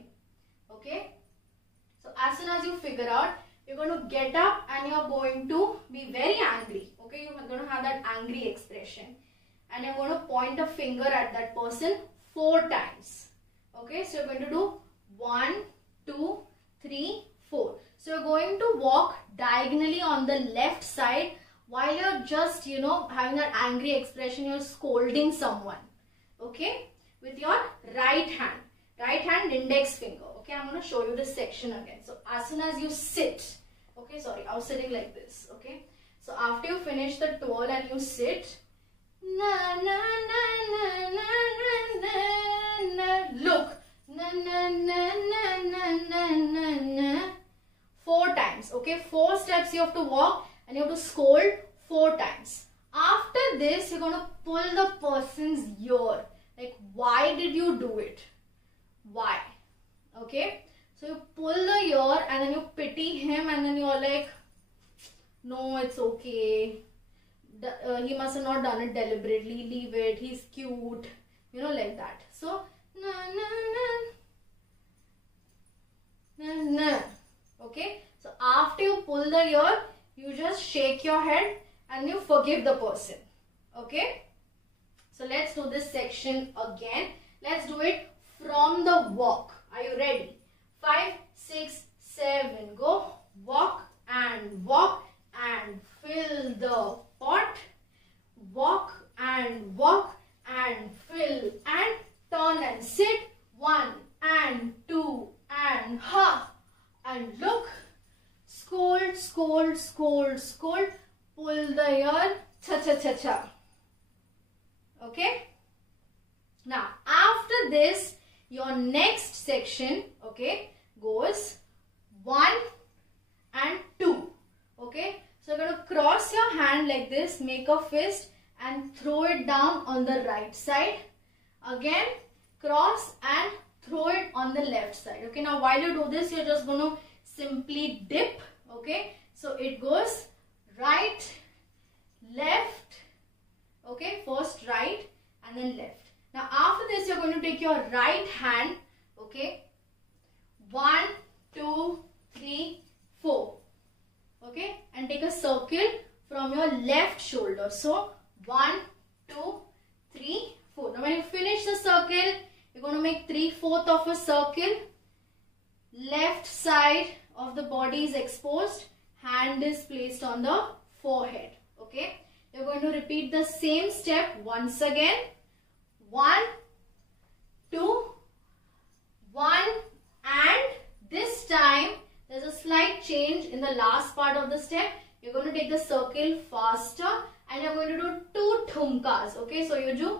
Okay, so as soon as you figure out, you're going to get up and you're going to be very angry. Okay, you're going to have that angry expression. And you're going to point a finger at that person 4 times. Okay, so you're going to do 1, 2, 3, 4. So you're going to walk diagonally on the left side while you're just, having that angry expression, you're scolding someone. Okay, with your right hand index finger. Okay, I'm going to show you this section again. So as soon as you sit, okay, sorry, I was sitting like this. Okay, so after you finish the twirl and you sit, na na na na na na na, look, na na na na na na na na, 4 times. Okay, 4 steps you have to walk and you have to scold 4 times. After this, you're going to pull the person's ear. Like, why did you do it? Why? Okay, so you pull the ear and then you pity him and then you're like, no, it's okay. He must have not done it deliberately. Leave it. He's cute. Like that. So, na na na na na. Okay. So after you pull the ear, you just shake your head and you forgive the person. Okay. So let's do this section again. Let's do it from the walk. Are you ready? 5, 6, 7. Go. Walk and walk and fill the pot. Walk and walk and fill and turn and sit. 1 and 2 and ha and look. Scold, scold, scold, scold. Pull the ear. Cha cha cha cha. Okay. Now after this, your next section, okay, goes 1 and 2. Okay, so you're going to cross your hand like this, make a fist and throw it down on the right side. Again, cross and throw it on the left side. Okay, now while you do this, you're just going to simply dip. Okay, so it goes right, left. Okay, first right and then left. Now after this, you're going to take your right hand. Okay, 1, 2, 3, 4. Okay, and take a circle from your left shoulder. So 1, 2, 3, 4. Now when you finish the circle, you're going to make 3/4 of a circle. Left side of the body is exposed. Hand is placed on the forehead. Okay, you're going to repeat the same step once again. 1, 2, 1, and this time there's a slight change in the last part of the step. You're going to take the circle faster and you're going to do 2 thumkas. Okay, so you do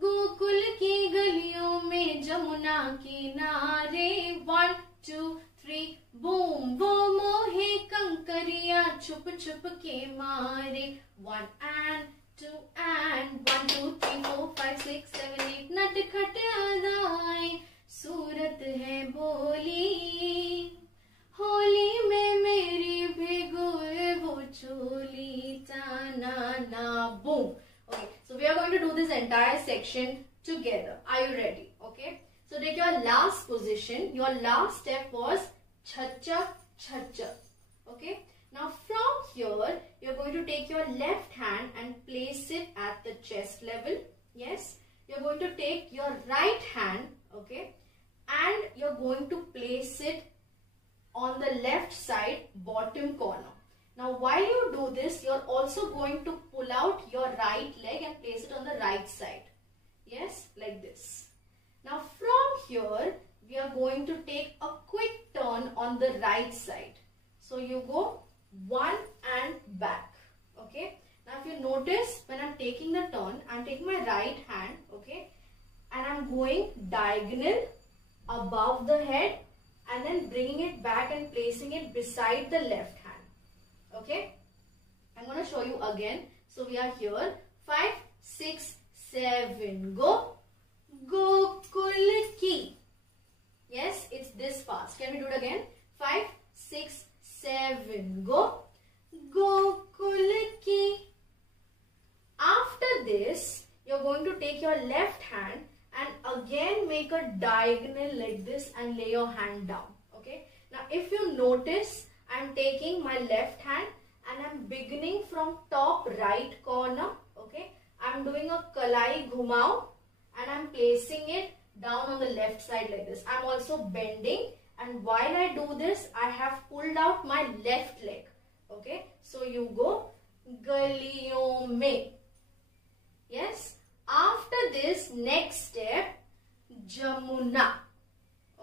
Gokul की गलियों में जमुना किनारे 1 2 3 boom वो मोहे कंकरिया छुप छुप के मारे 1 and 2 and 1 2 3 4 5 6 7 8 नटखट अदाएं सूरत है बोली होली में मेरी भिगोए वो चोली ता ना boom. Okay, so we are going to do this entire section together. Are you ready? Okay, so take your last position. Your last step was chacha chacha. Okay, now from here you're going to take your left hand and place it at the chest level. Yes, you're going to take your right hand, okay, and you're going to place it on the left side bottom corner. Now while you do this, you're also going to pull out your right leg and place it on the right side. Yes, like this. Now from here, we are going to take a quick turn on the right side. So you go 1 and back. Okay. Now if you notice, when I'm taking the turn, I'm taking my right hand, okay, and I'm going diagonal above the head and then bringing it back and placing it beside the left hand. Okay, I'm going to show you again. So we are here 5 6 7 go Gokul ki. Yes, it's this fast. Can we do it again? 5 6 7 go Gokul ki. After this, you're going to take your left hand and again make a diagonal like this and lay your hand down. Okay, now if you notice, I'm taking my left hand and I'm beginning from top right corner. Okay, I'm doing a kalai ghumao and I'm placing it down on the left side like this. I'm also bending, and while I do this, I have pulled out my left leg. Okay, so you go galiyon mein. Yes, after this, next step, Jamuna.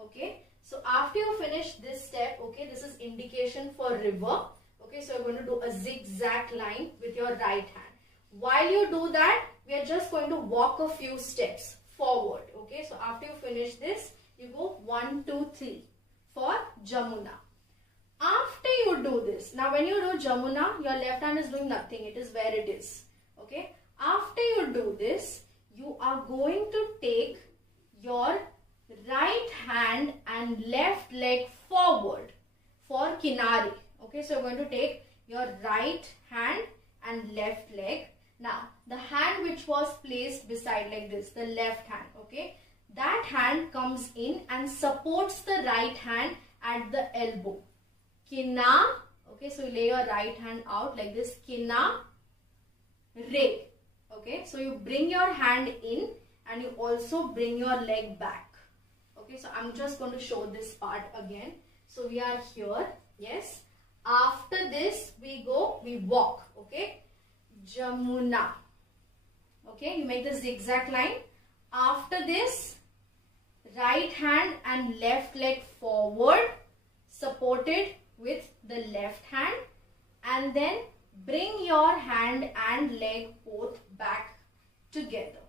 Okay, so after you finish this step, okay, this is indication for river. Okay, so you're going to do a zigzag line with your right hand. While you do that, we are just going to walk a few steps forward. Okay, so after you finish this, you go 1 2 3 for Jamuna. After you do this, now when you do Jamuna, your left hand is doing nothing. It is where it is. Okay, after you do this, you are going to take your right hand and left leg forward for Kinari. Okay, so you're going to take your right hand and left leg. Now, the hand which was placed beside like this, the left hand, okay, that hand comes in and supports the right hand at the elbow. Kina, okay, so you lay your right hand out like this, Kina, Re. Okay, so you bring your hand in and you also bring your leg back. Okay, so I'm just going to show this part again. So we are here, yes. After this, we walk, okay. Jamuna. Okay, you make the zigzag line. After this, right hand and left leg forward, supported with the left hand, and then bring your hand and leg both back together.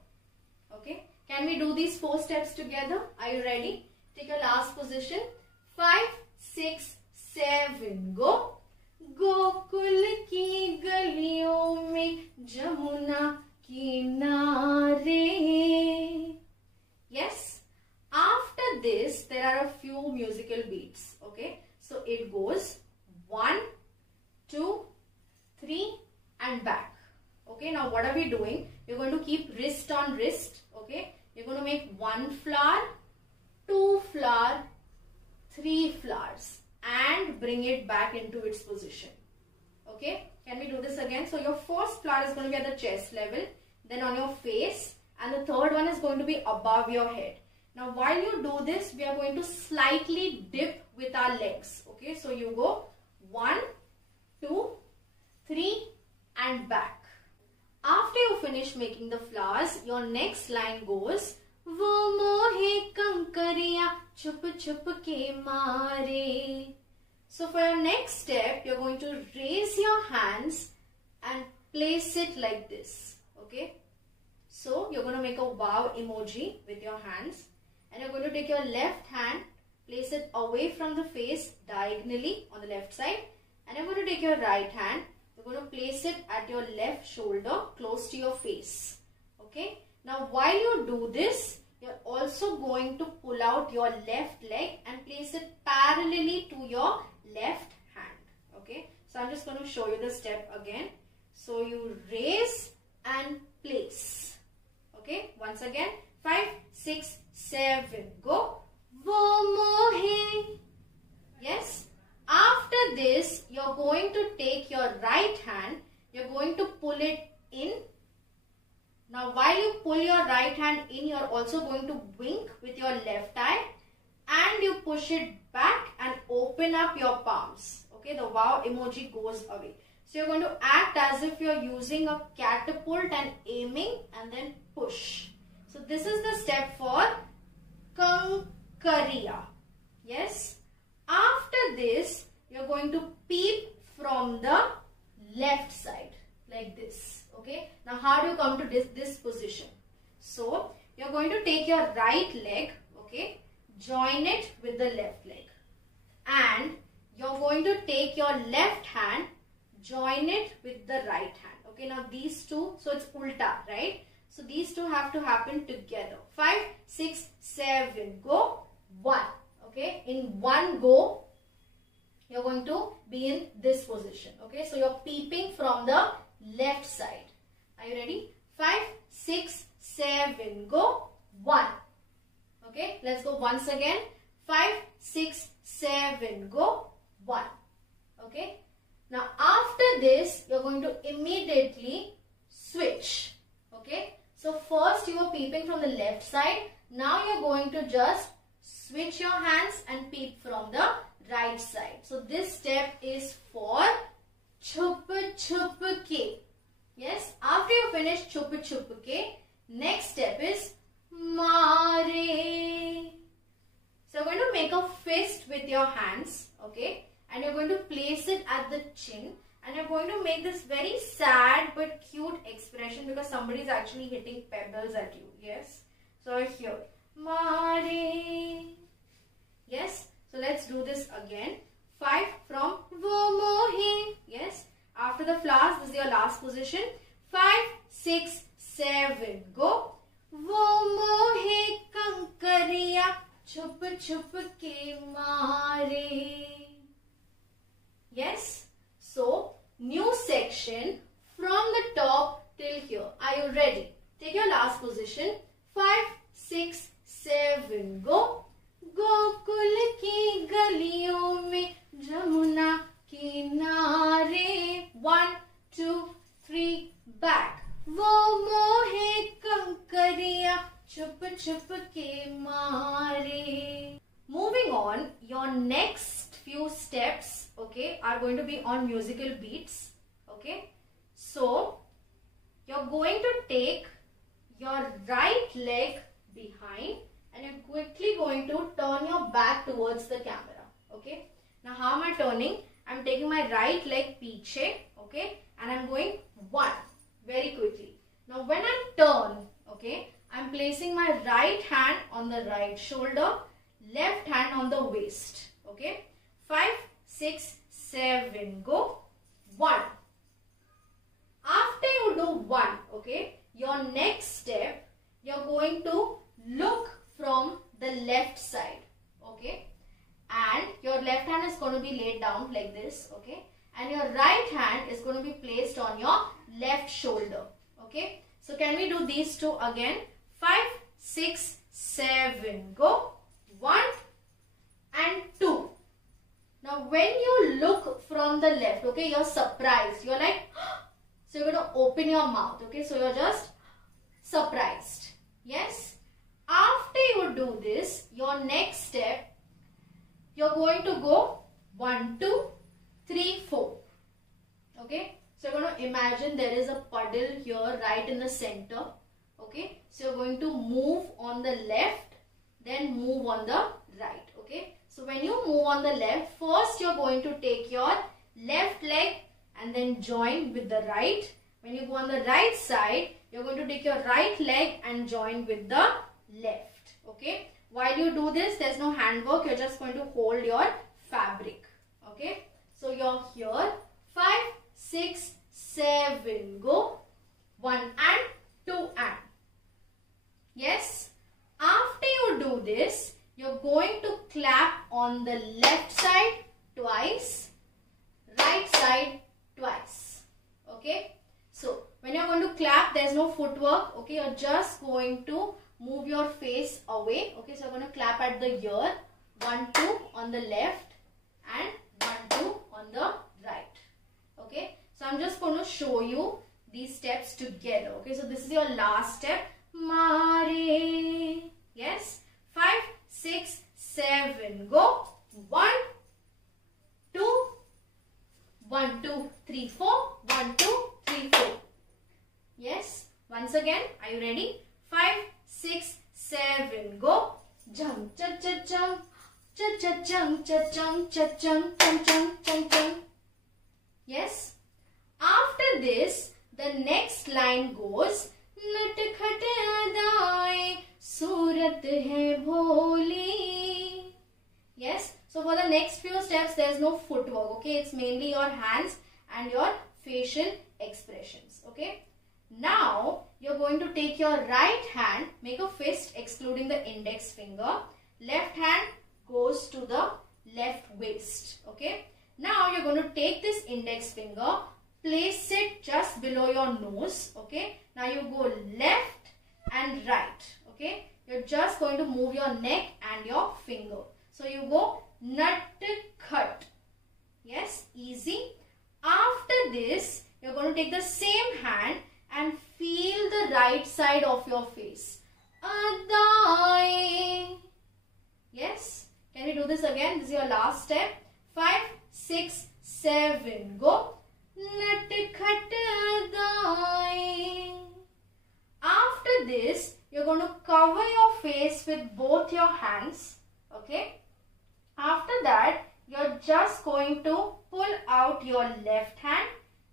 Okay, can we do these 4 steps together? Are you ready? Take your last position. 5 6 7 go Gokul की गलियों में जमुना किनारे. Yes, after this there are a few musical beats. Okay, so it goes 1 2 3 and back. Okay, now what are we doing? We're going to keep wrist on wrist. Okay, you're going to make 1 flower, 2 flower, 3 flowers and bring it back into its position. Okay, can we do this again? So your first flower is going to be at the chest level, then on your face, and the third one is going to be above your head. Now while you do this, we are going to slightly dip with our legs. Okay, so you go 1 2 3 and back. After you finish making the flowers, your next line goes वो मोहे कंकरिया छुप छुप के मारे. So for your next step, you're going to raise your hands and place it like this. Okay, so you're going to make a wow emoji with your hands. And you're going to take your left hand, place it away from the face diagonally on the left side. And you're going to take your right hand, you're going to place it at your left shoulder close to your face. Okay. Now while you do this, you're also going to pull out your left leg and place it parallelly to your left hand. Okay. So I'm just going to show you the step again. So you raise and place. Okay. Once again. 5, 6, 7. Go. Wo mohe. Yes. After this, you're going to take your right hand. You're going to pull it in. Now, while you pull your right hand in, you're also going to wink with your left eye. And you push it back and open up your palms. Okay. The wow emoji goes away. So, you're going to act as if you're using a catapult and aiming and then push. So, this is the step for Kankariya. Yes. After this, you're going to peep from the left side like this. Okay. Now, how do you come to this position? So, you're going to take your right leg. Okay. Join it with the left leg. And you're going to take your left hand. Join it with the right hand. Okay. Now, these two. So, it's ulta. Right. So, these two have to happen together. 5, 6, 7. Go. 1. Okay. In one go, you're going to be in this position. Okay. So, you're peeping from the left side. Are you ready? 5, 6, 7. Go. 1. Okay. Let's go once again. 5, 6, 7. Go. 1. Okay. Now, after this, you're going to immediately switch. Okay. So, first you were peeping from the left side. Now, you're going to just switch your hands and peep from the right side. So, this step is for chup chup ke. Yes. After you finish chup chup ke, next step is mare. So, you're going to make a fist with your hands. Okay. And you're going to place it at the chin. And you're going to make this very sad but cute expression because somebody is actually hitting pebbles at you. Yes. So here. Mare. Yes. So let's do this again. 5 from wo mohe. Yes. After the flowers, this is your last position. 5, 6, 7. Go. Wo mohe kankariya. Chup chup ke mare. Yes. So, new section from the top till here. Are you ready? Take your last position. 5, 6, 7. Go. Gokul ki galiyon mein Jamuna kinare. 1, 2, 3. Back. Wo mohe kankariya. Chup chup ke mare. Moving on, your next few steps, okay, are going to be on musical beats. Okay. So, you're going to take your right leg behind and you're quickly going to turn your back towards the camera. Okay. Now, how am I turning? I'm taking my right leg piche. Okay. And I'm going 1 very quickly. Now, when I turn, okay, I'm placing my right hand on the right shoulder, left hand on the waist. Okay. 5, 6, 7. Go. 1. After you do 1, okay, your next step, you're going to look from the left side. Okay. And your left hand is going to be laid down like this. Okay. And your right hand is going to be placed on your left shoulder. Okay. So, can we do these two again? 5, 6, 7. Go. 1 and 2. Now, when you look from the left, okay, you're surprised. You're like, so you're going to open your mouth. Okay, so you're just surprised. Yes. After you do this, your next step, you're going to go 1, 2, 3, 4. Okay. So, you're going to imagine there is a puddle here right in the center. Okay. So, you're going to move on the left, then move on the right. Okay. So, when you move on the left, first you're going to take your left leg and then join with the right. When you go on the right side, you're going to take your right leg and join with the left. Okay. While you do this, there's no handwork. You're just going to hold your fabric. Okay. So you're here. 5, 6, 7. Go. 1 and 2 and. Yes. After you do this, you're going to clap on the left side twice, right side twice. Okay. So when you're going to clap, there's no footwork. Okay. You're just going to move your face away. Okay. So you're going to clap at the ear. 1, 2 on the left and 1, 2 on the right. Okay. So I'm just going to show you these steps together. Okay. So this is your last step. Mare. Yes. 5, 6, 7. Go. 1, 2. 1, 2, 3, 4. 1, 2, 3, 4. Yes. Once again. Are you ready? 5, 6, 7. Go. Jump, cha cha jump. Cha cha jump, cha jump, cha jump, chum chum, chum chum. Yes. After this, the next line goes. नटखट अदाएं सूरत है भोली. Yes. So for the next few steps, there is no footwork. Okay. It's mainly your hands and your facial expressions. Okay. Now, you're going to take your right hand, make a fist excluding the index finger. Left hand goes to the left waist. Okay. Now, you're going to take this index finger, place it just below your nose. Okay. Now you go left and right. Okay. You're just going to move your neck and your finger. So you go nut cut. Yes. Easy. After this, you're going to take the same hand and feel the right side of your face. Adai. Yes. Can we do this again? This is your last step. 5, 6, 7. Go. Natkhat adai. After this, you're going to cover your face with both your hands. Okay. After that, you're just going to pull out your left hand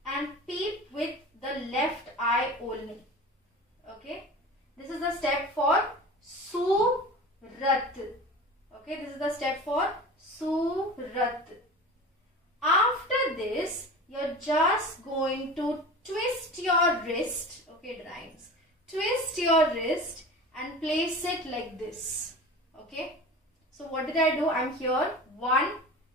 and peep with the left eye only. Okay. This is the step for Surat. Okay. This is the step for Surat. After this, you're just going to twist your wrist. Okay, it rhymes. Twist your wrist and place it like this. Okay. So what did I do? I'm here 1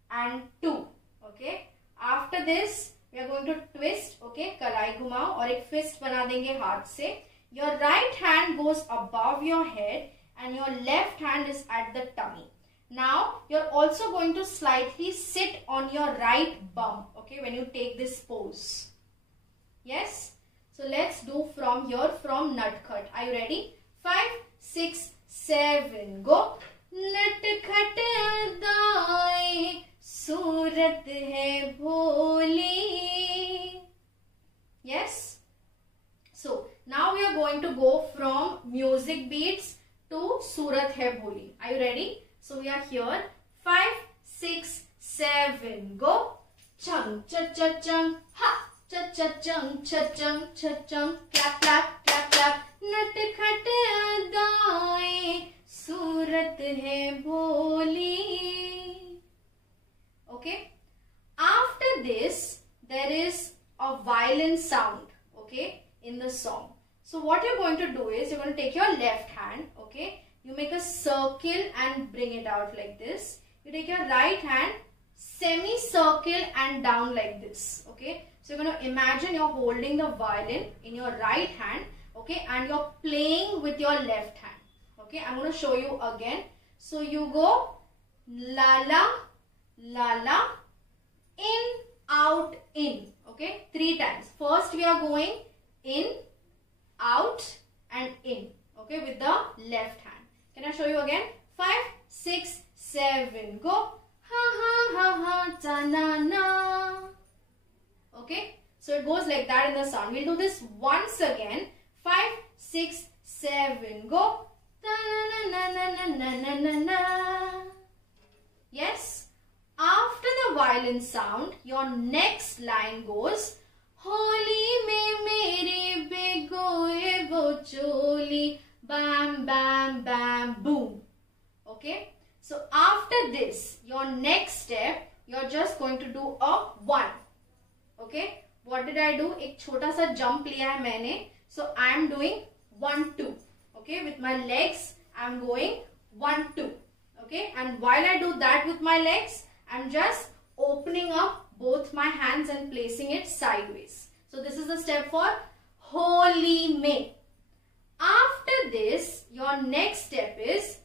and 2. Okay. After this, we are going to twist. Okay. Kalai ghumao और एक fist बना देंगे हाथ से. Your right hand goes above your head and your left hand is at the tummy. Now, you're also going to slightly sit on your right bum. Okay. When you take this pose. Yes. So let's do from here, from Natkhat. Are you ready? 5, 6, 7. Go. Natkhat adai सूरत है भोली. Yes. So now we are going to go from music beats to Surat hai bholi. Are you ready? So we are here. 5, 6, 7. Go. Chung cha cha chung ha. Cha cha chung cha chung cha chung. Clap clap clap clap. Natkhat adai सूरत है भोली. Okay. After this, there is a violin sound. Okay, in the song. So what you're going to do is you're going to take your left hand. Okay, you make a circle and bring it out like this. You take your right hand, semi-circle and down like this. Okay, so you're going to imagine you're holding the violin in your right hand. Okay, and you're playing with your left hand. Okay, I'm going to show you again. So you go la la la la, in, out, in. Okay, 3 times. First we are going in, out and in. Okay, with the left hand. Can I show you again? 5, 6, 7. Go. Ha ha ha ha ta na na. Okay, so it goes like that in the sound. We'll do this once again. 5, 6, 7. Go. Ta na na na na na na na na. Yes. After the violin sound, your next line goes Holi में मेरी भिगोए वो चोली, bam bam bam boom. Okay, so after this your next step you're just going to do a 1. Okay, what did I do? एक छोटा सा jump लिया है मैंने, so I am doing 1 2. Okay, with my legs I am going 1 2. Okay, and while I do that with my legs, I am just opening up both my hands and placing it sideways. So this is the step for Holi में. After this, your next step is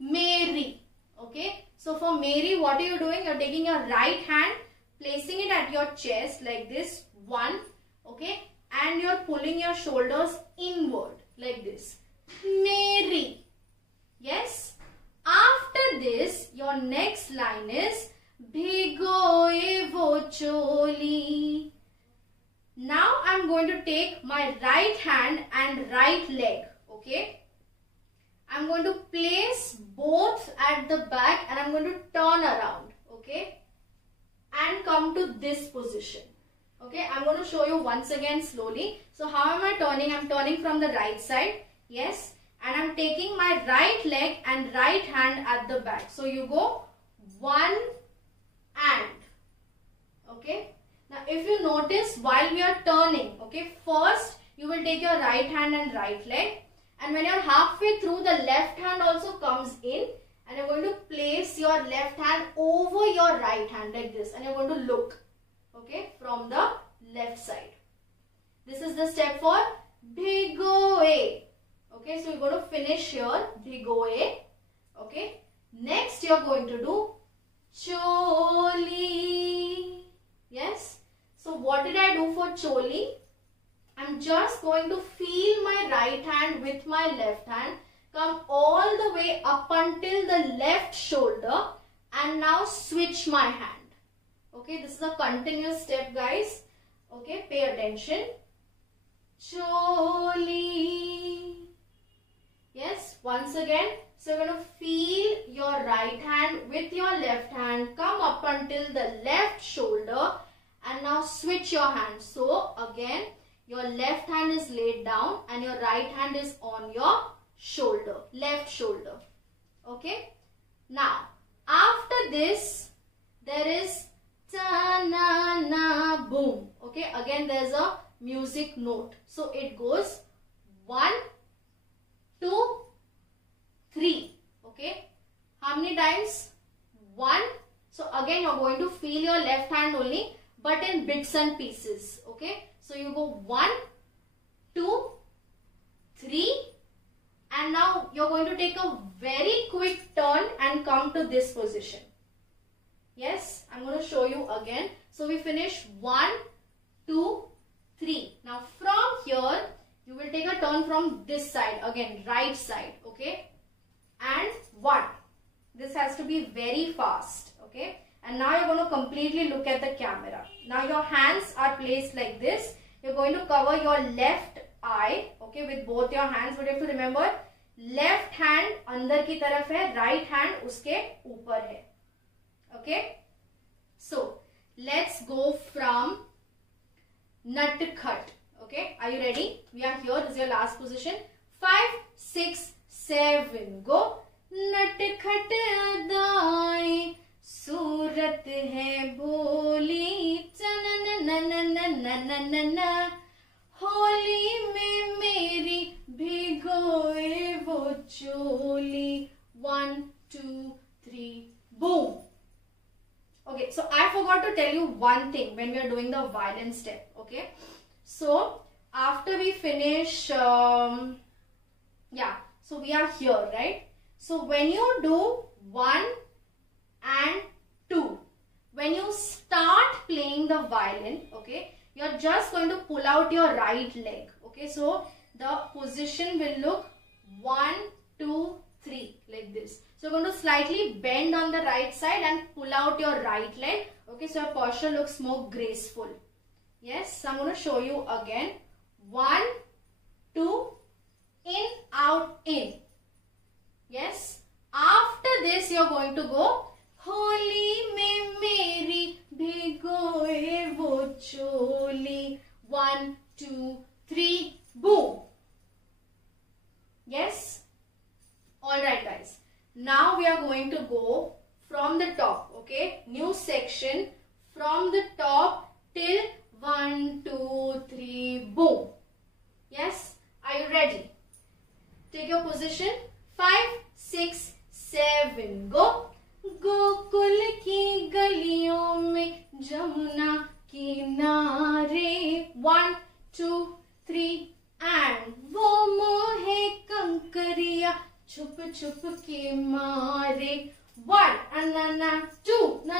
मेरी. Okay, so for मेरी, what are you doing? You're taking your right hand, placing it at your chest like this, 1. Okay, and you're pulling your shoulders inward like this. मेरी. Yes. After this, your next line is भिगोए वो चोली. Now I'm going to take my right hand and right leg. Okay, I'm going to place both at the back and I'm going to turn around. Okay, and come to this position. Okay, I'm going to show you once again slowly. So how am I turning? I'm turning from the right side. Yes, and I'm taking my right leg and right hand at the back. So you go 1 and. Okay, now if you notice while we are turning, okay, first you will take your right hand and right leg, and when you're halfway through, the left hand also comes in and you're going to place your left hand over your right hand like this, and you're going to look, okay, from the left side. This is the step for भिगोए. Okay, so you're going to finish here, भिगोए. Okay, next you're going to do choli. Yes, so what did I do for choli? I'm just going to feel my right hand with my left hand, come all the way up until the left shoulder, and now switch my hand. Okay, this is a continuous step, guys. Okay, pay attention. Choli. Yes, once again. So you're going to feel your right hand with your left hand, come up until the left shoulder, and now switch your hand. So again, your left hand is laid down and your right hand is on your shoulder, left shoulder. Okay. Now, after this, there is ta-na-na boom. Okay. Again, there's a music note. So it goes 1, 2, 3. Okay, how many times? 1. So again you're going to feel your left hand only, but in bits and pieces. Okay, so you go 1, 2, 3, and now you're going to take a very quick turn and come to this position. Yes, I'm going to show you again. So we finish 1, 2, 3. Now from here you will take a turn from this side, again right side. Okay, and 1. This has to be very fast. Okay, and now you're going to completely look at the camera. Now your hands are placed like this. You're going to cover your left eye, okay, with both your hands. But you have to remember, left hand अंदर की तरफ है, right hand उसके ऊपर है. Okay, so let's go from Natkhat. Okay, are you ready? We are here. This is your last position. 5, 6, 7, go. नटखट अदाएं सूरत है भोली, चननननननननननन, होली में मेरी भिगोए वो चोली. 1, 2, 3, boom. Okay, so I forgot to tell you one thing when we are doing the violin step. Okay, so after we finish, so we are here, right? So when you do 1 and 2, when you start playing the violin, okay, you're just going to pull out your right leg. Okay, so the position will look 1, 2, 3 like this. So you're going to slightly bend on the right side and pull out your right leg. Okay, so your posture looks more graceful. Yes, so I'm going to show you again. 1, 2, in, out, in. Yes, after this you're going to go Holi में मेरी भिगोए वो चोली, Yes? Alright guys. Now we are going to go from the top. Okay? New section from the top till 1, 2, 3, boom. Yes? Are you ready? Take your position. 5, 6, 7, go. Gokul की गलियों में जमुना किनारे 1, 2, 3 and वो मोहे कंकरिया छुप छुप के मारे 1 and na 2 na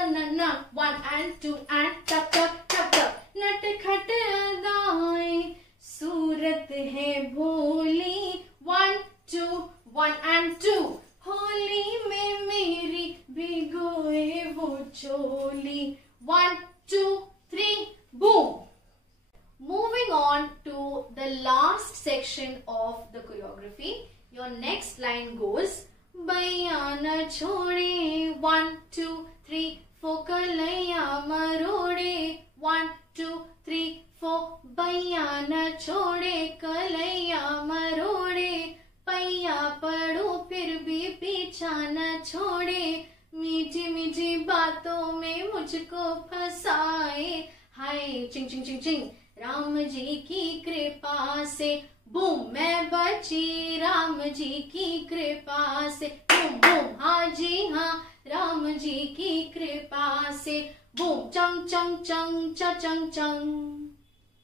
1 and 2 and tap tap tap tap नट खट अदाएं सूरत है भोली 1, 2 1 and 2 होली में मेरी भिगोए वो चोली 1, 2, 3 boom. Moving on to the last section of the choreography. Your next line goes बैया न छोड़े 1, 2, 3, 4 कलैया मरोड़े 1, 2, 3, 4 बैया न छोड़े कलैया मरोड़े पैया पड़ो फिर भी पीछा न छोड़े मीठी मीठी बातों में मुझको फंसाए हाय चिंग चिंग चिंग चिंग राम जी की कृपा से बूम मैं बची राम जी की कृपा से बूम बूम हाँ जी हाँ राम जी की कृपा से बूम चंग चंग चंग चा चंग चंग.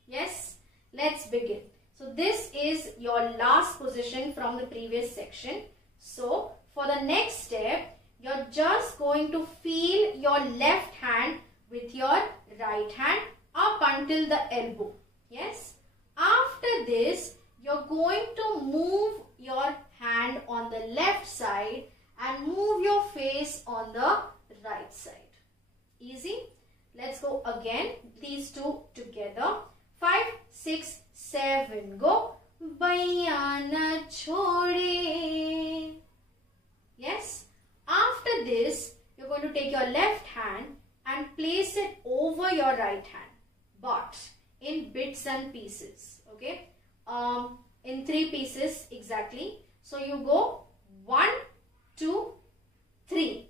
Yes, let's begin. So this is your last position from the previous section. So for the next step, you're just going to feel your left hand with your right hand up until the elbow. Yes. After this, you're going to move your hand on the left side and move your face on the right side. Easy. Let's go again. These two together. 5, 6, 7, go. बैया न छोड़े. Yes. After this, you're going to take your left hand and place it over your right hand, but in bits and pieces. Okay. In 3 pieces exactly. So you go 1, 2, 3.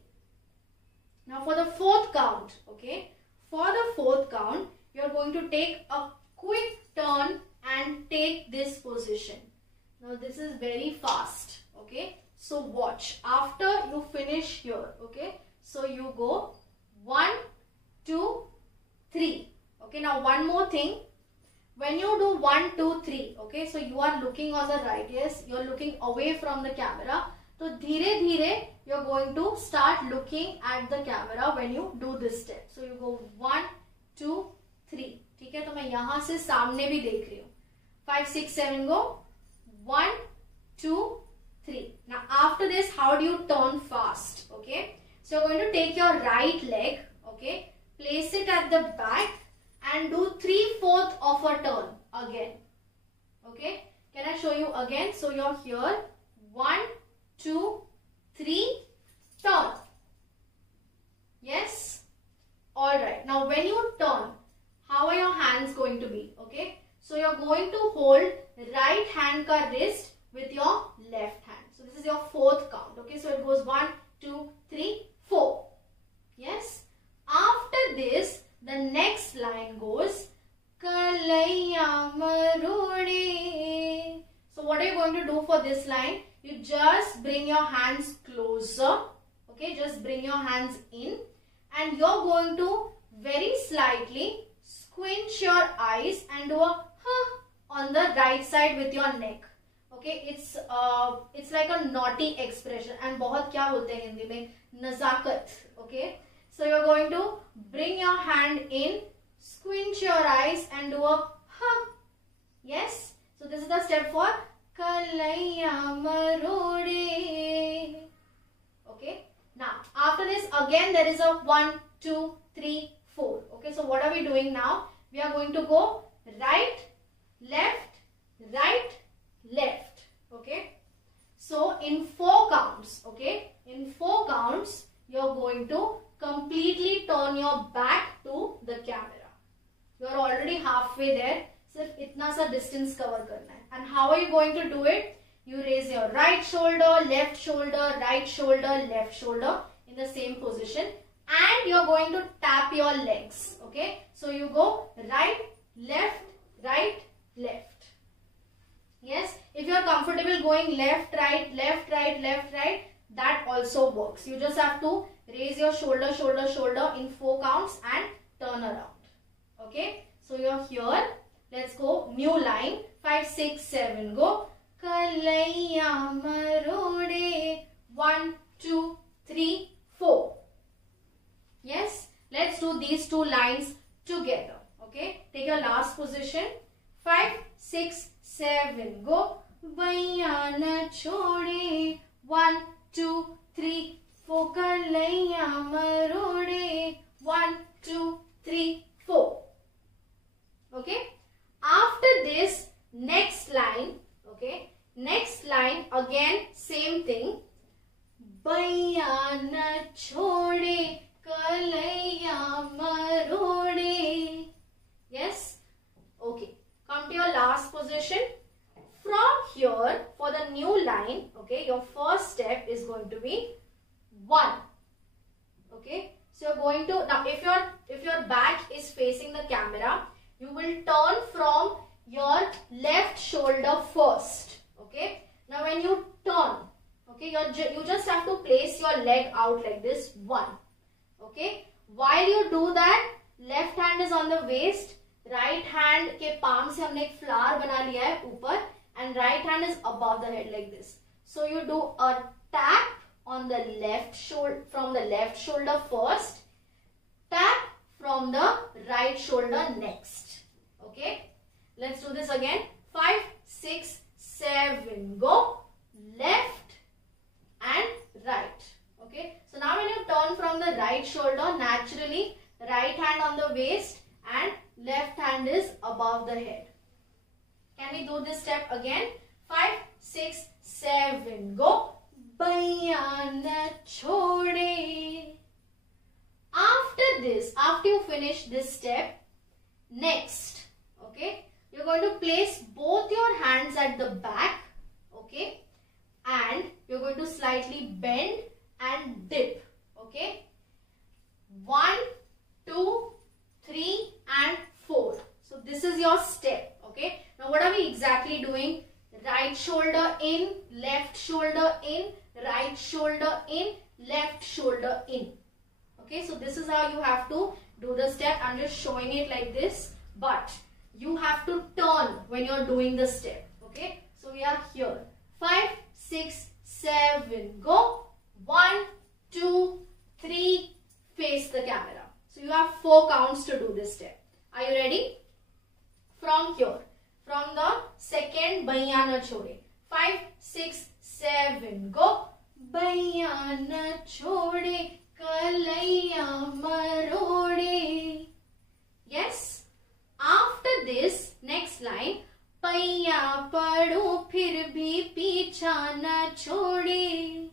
Now for the 4th count. Okay. For the 4th count, you're going to take a quick turn and take this position. Now this is very fast. Okay. So watch. After you finish here. Okay. So you go 1, 2, 3. Okay. Now one more thing. When you do 1, 2, 3. Okay. So you are looking on the right. Yes. You are looking away from the camera. So धीरे धीरे you are going to start looking at the camera when you do this step. So you go 1, 2, 3. ठीक है. तो मैं यहाँ से सामने भी देख रही हूँ. 5, 6, 7 go. 1, 2, 3. Now after this, how do you turn fast? Okay. So you're going to take your right leg. Okay. Place it at the back and do 3/4 of a turn again. Okay. Can I show you again? So you're here. 1, 2, 3. Turn. Yes. Alright. Now when you turn, how are your hands going to be? Okay. So you're going to hold right hand ka wrist with your left hand. So this is your 4th count. Okay. So it goes 1, 2, 3, 4. Yes. After this, the next line goes Kalaiya Marode. So what are you going to do for this line? You just bring your hands closer. Okay. Just bring your hands in. And you're going to very slightly squint your eyes and do a huh on the right side with your neck. Okay, it's like a naughty expression. And बहुत क्या बोलते हैं हिंदी में नजाकत. Okay, so you're going to bring your hand in, squint your eyes and do a huh. Yes, so this is the step for Kalaiya Marode. Okay. Now, after this, again there is a 1, 2, 3, 4. Okay, so what are we doing now? We are going to go right, left, right, left. Okay. So, in 4 counts, okay, in 4 counts, you are going to completely turn your back to the camera. You are already halfway there. Sirf itna sa distance cover karna hai. And how are you going to do it? You raise your right shoulder, left shoulder, right shoulder, left shoulder in the same position, and you're going to tap your legs. Okay, so you go right, left, right, left. Yes, if you're comfortable going left, right, left, right, left, right, that also works. You just have to raise your shoulder, shoulder, shoulder in 4 counts and turn around. Okay, so you're here. Let's go. New line. 5, 6, 7. Go. Kalaiya marode. 1, 2, 3, 4. Yes, let's do these 2 lines together. Okay, take your last position. 5, 6, 7. Go. Baiya na chode. 1, 2, 3, 4. Kalaiya marode. 1, 2, 3, 4. Okay. After this, next line. Okay. Next line again same thing. Baiya na chode. Kalaiya marode. Yes. Okay. Come to your last position. From here, for the new line, okay, your first step is going to be 1. Okay. So you're going to, now if your back is facing the camera, you will turn from your left shoulder first. Okay. Now when you turn, okay, you just have to place your leg out like this. 1. Okay. While you do that, left hand is on the waist, right hand के palm से हमने एक flower बना लिया है ऊपर, and right hand is above the head like this. So you do a tap on the left shoulder, from the left shoulder first, tap from the right shoulder next. Okay, let's do this again. 5, 6, 7. Go. Left and right. Okay, so now when you turn from the right shoulder, naturally right hand on the waist and left hand is above the head. Can we do this step again? 5, 6, 7. Go. Baiya na chode. After this, after you finish this step, next, okay, you're going to place both your hands at the back, okay, and you're going to slightly bend and dip, okay. 1, 2, 3 and 4. So this is your step, okay. Now what are we exactly doing? Right shoulder in, left shoulder in, right shoulder in, left shoulder in. Okay, so this is how you have to do the step. I'm just showing it like this, but you have to turn when you're doing the step. Okay, so we are here. 5, 6, 7. Go. 1, 2, 3. Face the camera. So you have 4 counts to do this step. Are you ready? From here, from the second Baiya na chode. 5, 6, 7. Go. Baiya na chode. Kalaiya marode. Yes. After this, next line. Paiya padu phir bhi picha na chode.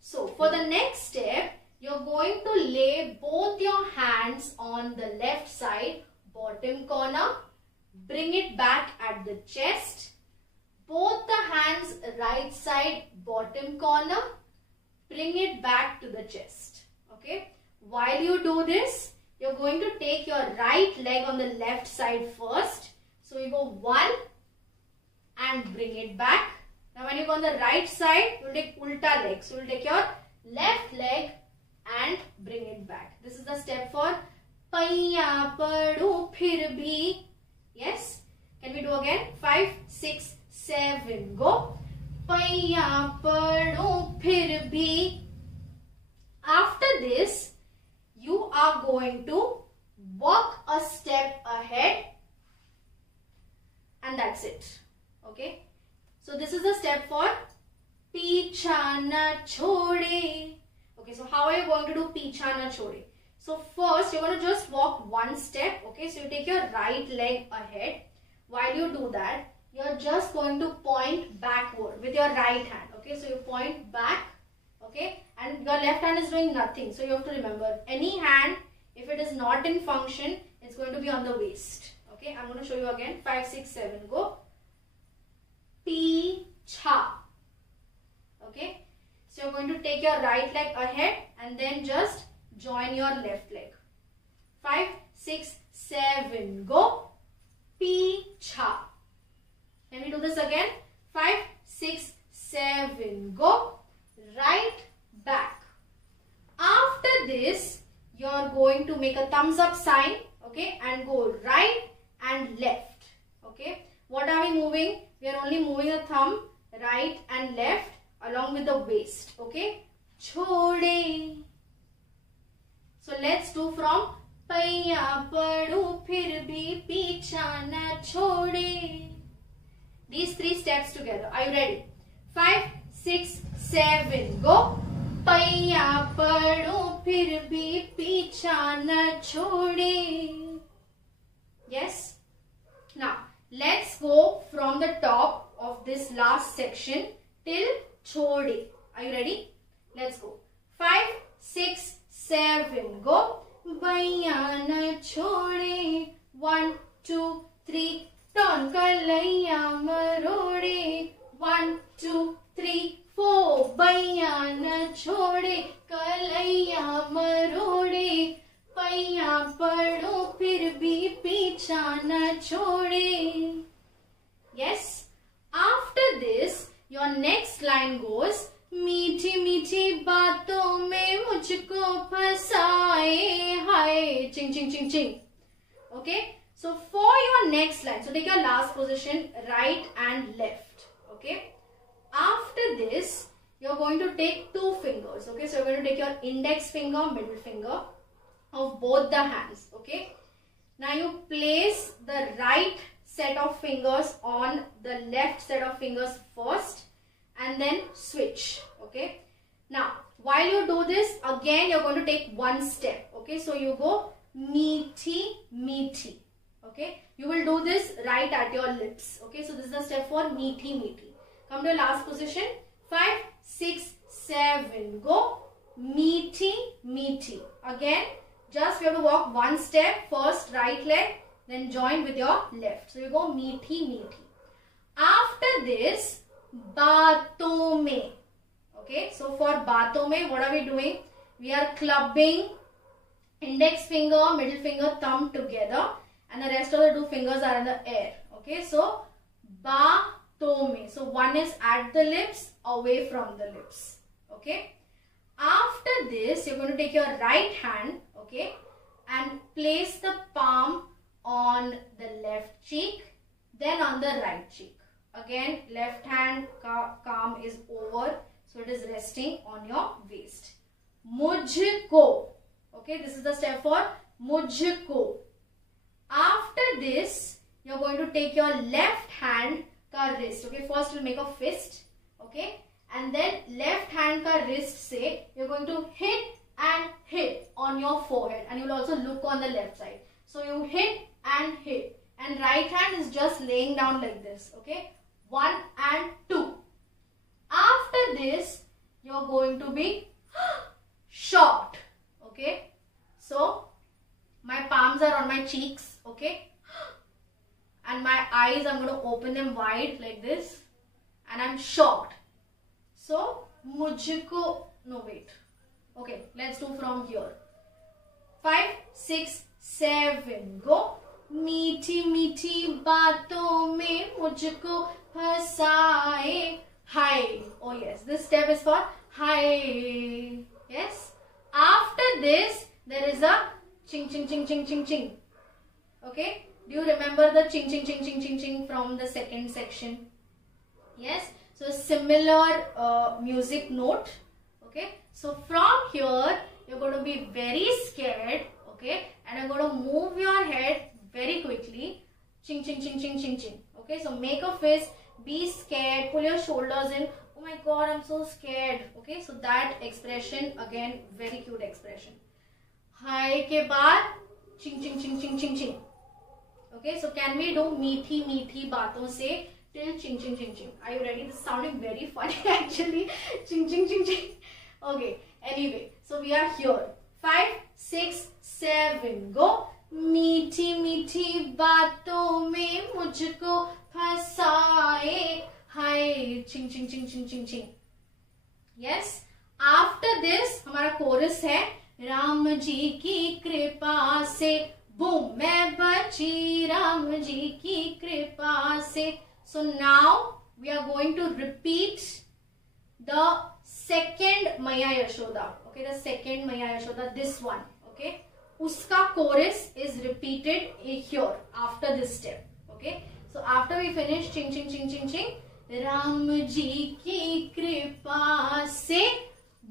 So for the next step, you're going to lay both your hands on the left side, bottom corner. Bring it back at the chest. Both the hands right side, bottom corner. Bring it back to the chest. Okay. While you do this, you're going to take your right leg on the left side first. So you go 1 and bring it back. Now when you go on the right side, you'll take ulta leg. So you'll take your left leg and bring it back. This is the step for Paiya padu phir bhi. Yes. Can we do again? 5, 6, 7. Go. Paiya padu phir bhi. After this, you are going to walk a step ahead, and that's it. Okay. So this is the step for Picha na chode. Okay, so how are you going to do Picha na chode? So first you're going to just walk 1 step. Okay, so you take your right leg ahead. While you do that, you're just going to point backward with your right hand. Okay, so you point back. Okay, and your left hand is doing nothing. So you have to remember, any hand, if it is not in function, it's going to be on the waist. Okay, I'm going to show you again. 5, 6, 7. Go. Picha cha. Okay, so you're going to take your right leg ahead and then just join your left leg. 5, 6, 7, go. Picha. Can we do this again? 5, 6, 7, go. Right, back. After this, you're going to make a thumbs up sign, okay, and go right and left, okay. What are we moving? We are only moving the thumb right and left along with the waist, okay. Chode. So let's do from Paiya padu phir bhi picha na chode. These 3 steps together. Are you ready? 5, 6, 7, go. Paiya padu phir bhi picha na chode. Yes. Now let's go from the top of this last section till chode. Are you ready? Let's go. 5, 6, 7, go. Baiya na chode. 1, 2, 3. Turn kalaiya marode. 1, 2, 3, 4. Baiya na chode. Kalaiya marode. Paiya pado phir bhi picha na chode. Yes. After this, your next line goes, मीठी मीठी बातों में मुझको फंसाए हाय. Ching ching ching ching. Okay. So for your next line, so take your last position, right and left. Okay. After this, you're going to take 2 fingers. Okay. So you're going to take your index finger, middle finger of both the hands. Okay. Now you place the right set of fingers on the left set of fingers first and then switch. Okay. Now while you do this, again you're going to take 1 step. Okay. So you go meethi meethi. Okay. You will do this right at your lips. Okay. So this is the step for meethi meethi. Come to your last position. 5, 6, 7, go. Meethi meethi. Again, just you have to walk 1 step, first right leg, then join with your left. So you go meethi meethi. After this, baaton mein. Okay, so for baaton mein, what are we doing? We are clubbing index finger, middle finger, thumb together, and the rest of the 2 fingers are in the air. Okay, so baaton mein. So one is at the lips, away from the lips. Okay. After this, you're going to take your right hand, okay, and place the palm on the left cheek, then on the right cheek. Again, left hand palm is over, so it is resting on your waist. Mujhko. Okay, this is the step for mujhko. After this, you're going to take your left hand ka wrist. Okay, first we'll make a fist. Okay. And then left hand ka wrist se you're going to hit and hit on your forehead, and you will also look on the left side. So you hit and hit, and right hand is just laying down like this. Okay, 1 and 2. After this, you're going to be short. Okay, so my palms are on my cheeks. Okay, and my eyes, I'm going to open them wide like this, and I'm short. So, mujhko, no wait. Okay, let's do from here. 5, 6, 7, go. Meethi meethi baaton mein mujhko phasaye. Hi. Oh yes, this step is for hi. Yes. After this, there is a ching ching ching ching ching ching. Okay. Do you remember the ching ching ching ching ching ching from the second section? Yes. So similar music note. Okay. So from here, you're going to be very scared. Okay. And I'm going to move your head very quickly. Ching ching ching ching ching ching. Okay. So make a fist. Be scared. Pull your shoulders in. Oh my God, I'm so scared. Okay. So that expression, again, very cute expression. Hi ke baad ching ching ching ching ching ching. Okay. So can we do meethi meethi baaton se till ching ching ching ching? Are you ready? This is sounding very funny actually. Ching ching ching ching. Okay. Anyway, so we are here. 5, 6, 7, go. Meethi meethi baaton mein mujhko phasaye. Hi चिंग चिंग चिंग चिंग चिंग चिंग. Yes, after this हमारा chorus है राम जी की कृपा से बूम मैं बची राम जी की कृपा से. So now we are going to repeat the second Maiya Yashoda. Okay, the second Maiya Yashoda, this one. Okay, उसका chorus is repeated here after this step. Okay, so after we finish चिंग चिंग चिंग चिंग चिंग, राम जी की कृपा से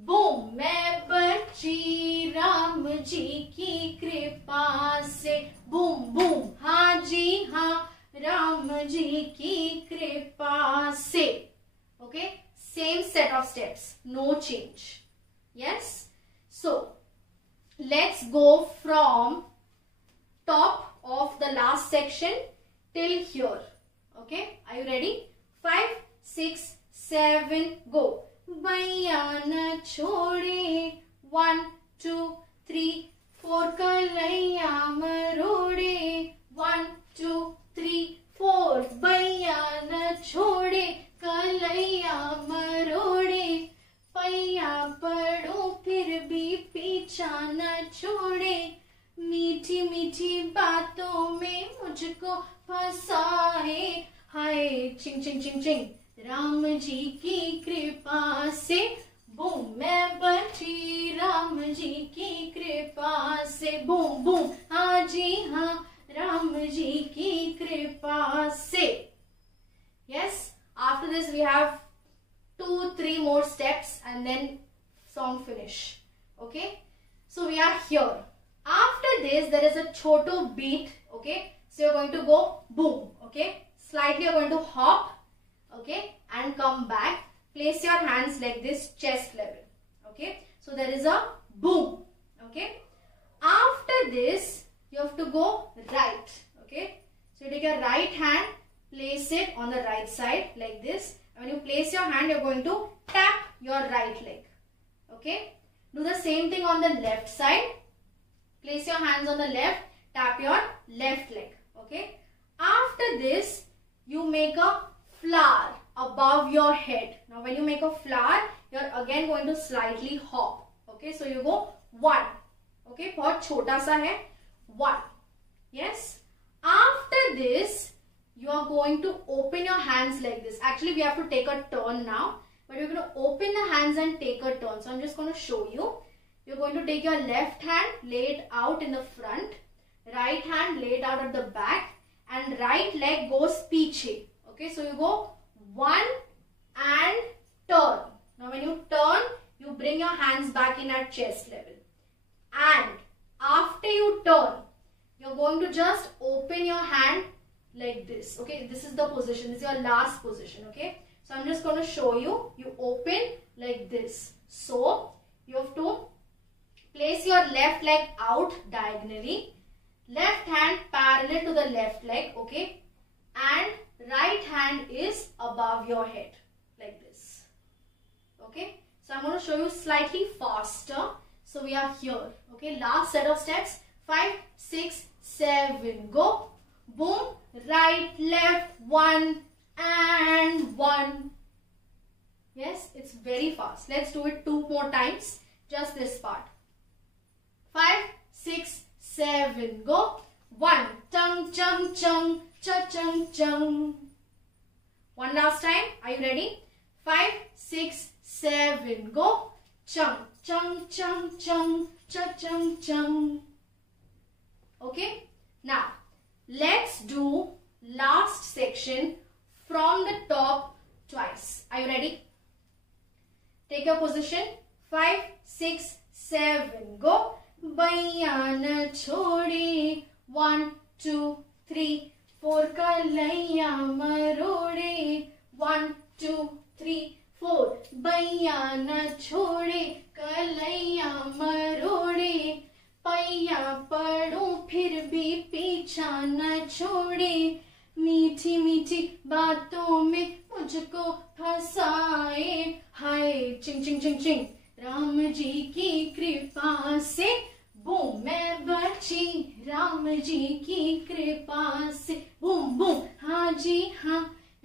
बूम मैं बची राम जी की कृपा से बूम बूम हाँ जी हाँ राम जी की कृपा से. Okay, same set of steps, no change. Yes, so let's go from top of the last section till here. Okay, are you ready? 5, 6, 7, go. भैया न छोड़े 1, 2, 3, 4 कलैया मरोड़े 1, 2, 3, 4. भैया न छोड़े कलैया मरोड़े पैया पड़ो फिर भी पीछा न छोड़े मीठी मीठी बातों में मुझको फंसाए हाय चिंग चिंग चिंग चिंग राम जी की कृपा से बूम मैं बची राम जी की कृपा से बूम बूम हाँ जी हाँ राम जी की कृपा से. Yes, after this we have 2-3 more steps and then song finish. Okay, so we are here. After this there is a choto beat. Okay, so you're going to go boom. Okay, slightly you're going to hop. Okay, and come back. Place your hands like this, chest level. Okay, so there is a boom. Okay, after this you have to go right. Okay, so you take your right hand, place it on the right side like this. And when you place your hand, you're going to tap your right leg. Okay, do the same thing on the left side. Place your hands on the left, tap your left leg. Okay, after this you make a flower above your head. Now when you make a flower, you're again going to slightly hop. Okay, so you go 1. Okay, बहुत छोटा सा है 1. Yes, after this you are going to open your hands like this. Actually we have to take a turn now, but you're going to open the hands and take a turn. So I'm just going to show you. You're going to take your left hand, lay it out in the front, right hand lay it out at the back, and right leg goes piche. Okay, so you go 1 and turn. Now when you turn, you bring your hands back in at chest level. And after you turn, you're going to just open your hand like this. Okay, this is the position. This is your last position. Okay, so I'm just going to show you. You open like this. So you have to place your left leg out diagonally, left hand parallel to the left leg. Okay, and right hand is above your head like this. Okay, so I'm going to show you slightly faster. So we are here. Okay, last set of steps. 5, 6, 7, go. Boom, right, left, 1 and 1. Yes, it's very fast. Let's do it 2 more times. Just this part. 5, 6, 7, go. 1, chung, chung, chung, cha, chung, chung. One last time. Are you ready? 5, 6, 7, go. Chung, chung, chung, chung, cha, chung, chung. Okay. Now, let's do last section from the top twice. Are you ready? Take your position. 5, 6, 7, go. Bhaiya na chhode. 1, 2, 3, 4 kalaiya marode. 1, 2, 3, 4. Bhaiya na chhode. Kalaiya marode. पैया पड़ो फिर भी पीछा न छोड़े मीठी मीठी बातों में मुझको फंसाए हाय चिंग चिंग चिंग चिंग राम जी की कृपा से बूम मैं बची राम जी की कृपा से बूम बूम हाँ जी हाँ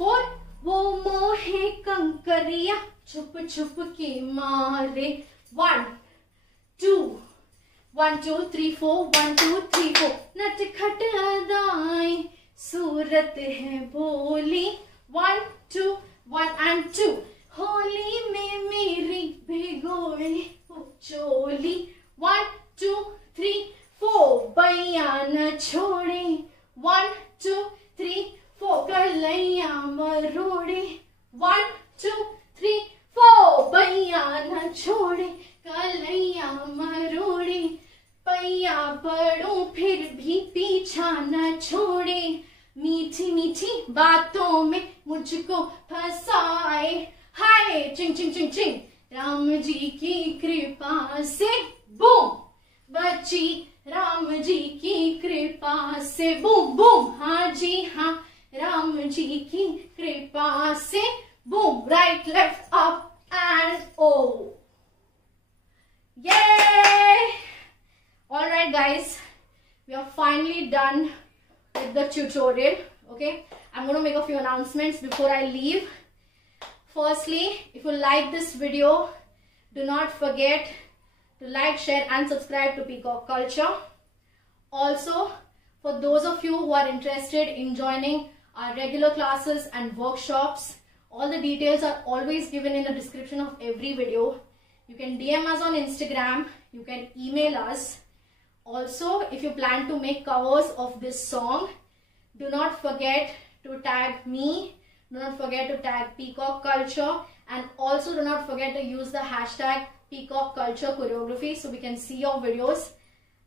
4 वो मोहे कंकरिया छुप छुप के मारे 1 2 1 2 3 4 1 2 3 4 नटखट अदाएं सूरत है बोली 1 2 1 and 2 होली में मेरी भिगोए चोली 1 2 3 4 बैया न छोड़े 1 2 3 4 कलैया मरोड़े 1 2 3 4 बैया न छोड़े कलैया मरोड़े पैया पड़ूं फिर भी पीछा न छोड़े मीठी मीठी बातों में मुझको फंसाए हाय चिंग चिंग चिंग चिंग राम जी की कृपा से बूम बची राम जी की कृपा से बूम बूम हाँ जी हाँ राम जी की कृपा से boom right left up and oh yay all right guys, we are finally done with the tutorial. Okay, I'm going to make a few announcements before I leave. Firstly, if you like this video, do not forget to like, share and subscribe to Peacock Culture. Also, for those of you who are interested in joining our regular classes and workshops, all the details are always given in the description of every video. You can DM us on Instagram, you can email us. Also, if you plan to make covers of this song, do not forget to tag me, do not forget to tag Peacock Culture, and also do not forget to use the hashtag Peacock Culture Choreography so we can see your videos.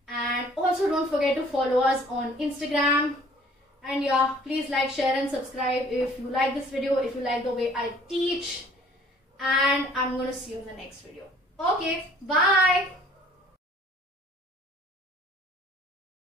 And also don't forget to follow us on Instagram. And yeah, please like, share and subscribe if you like this video, if you like the way I teach. And I'm going to see you in the next video. Okay, bye.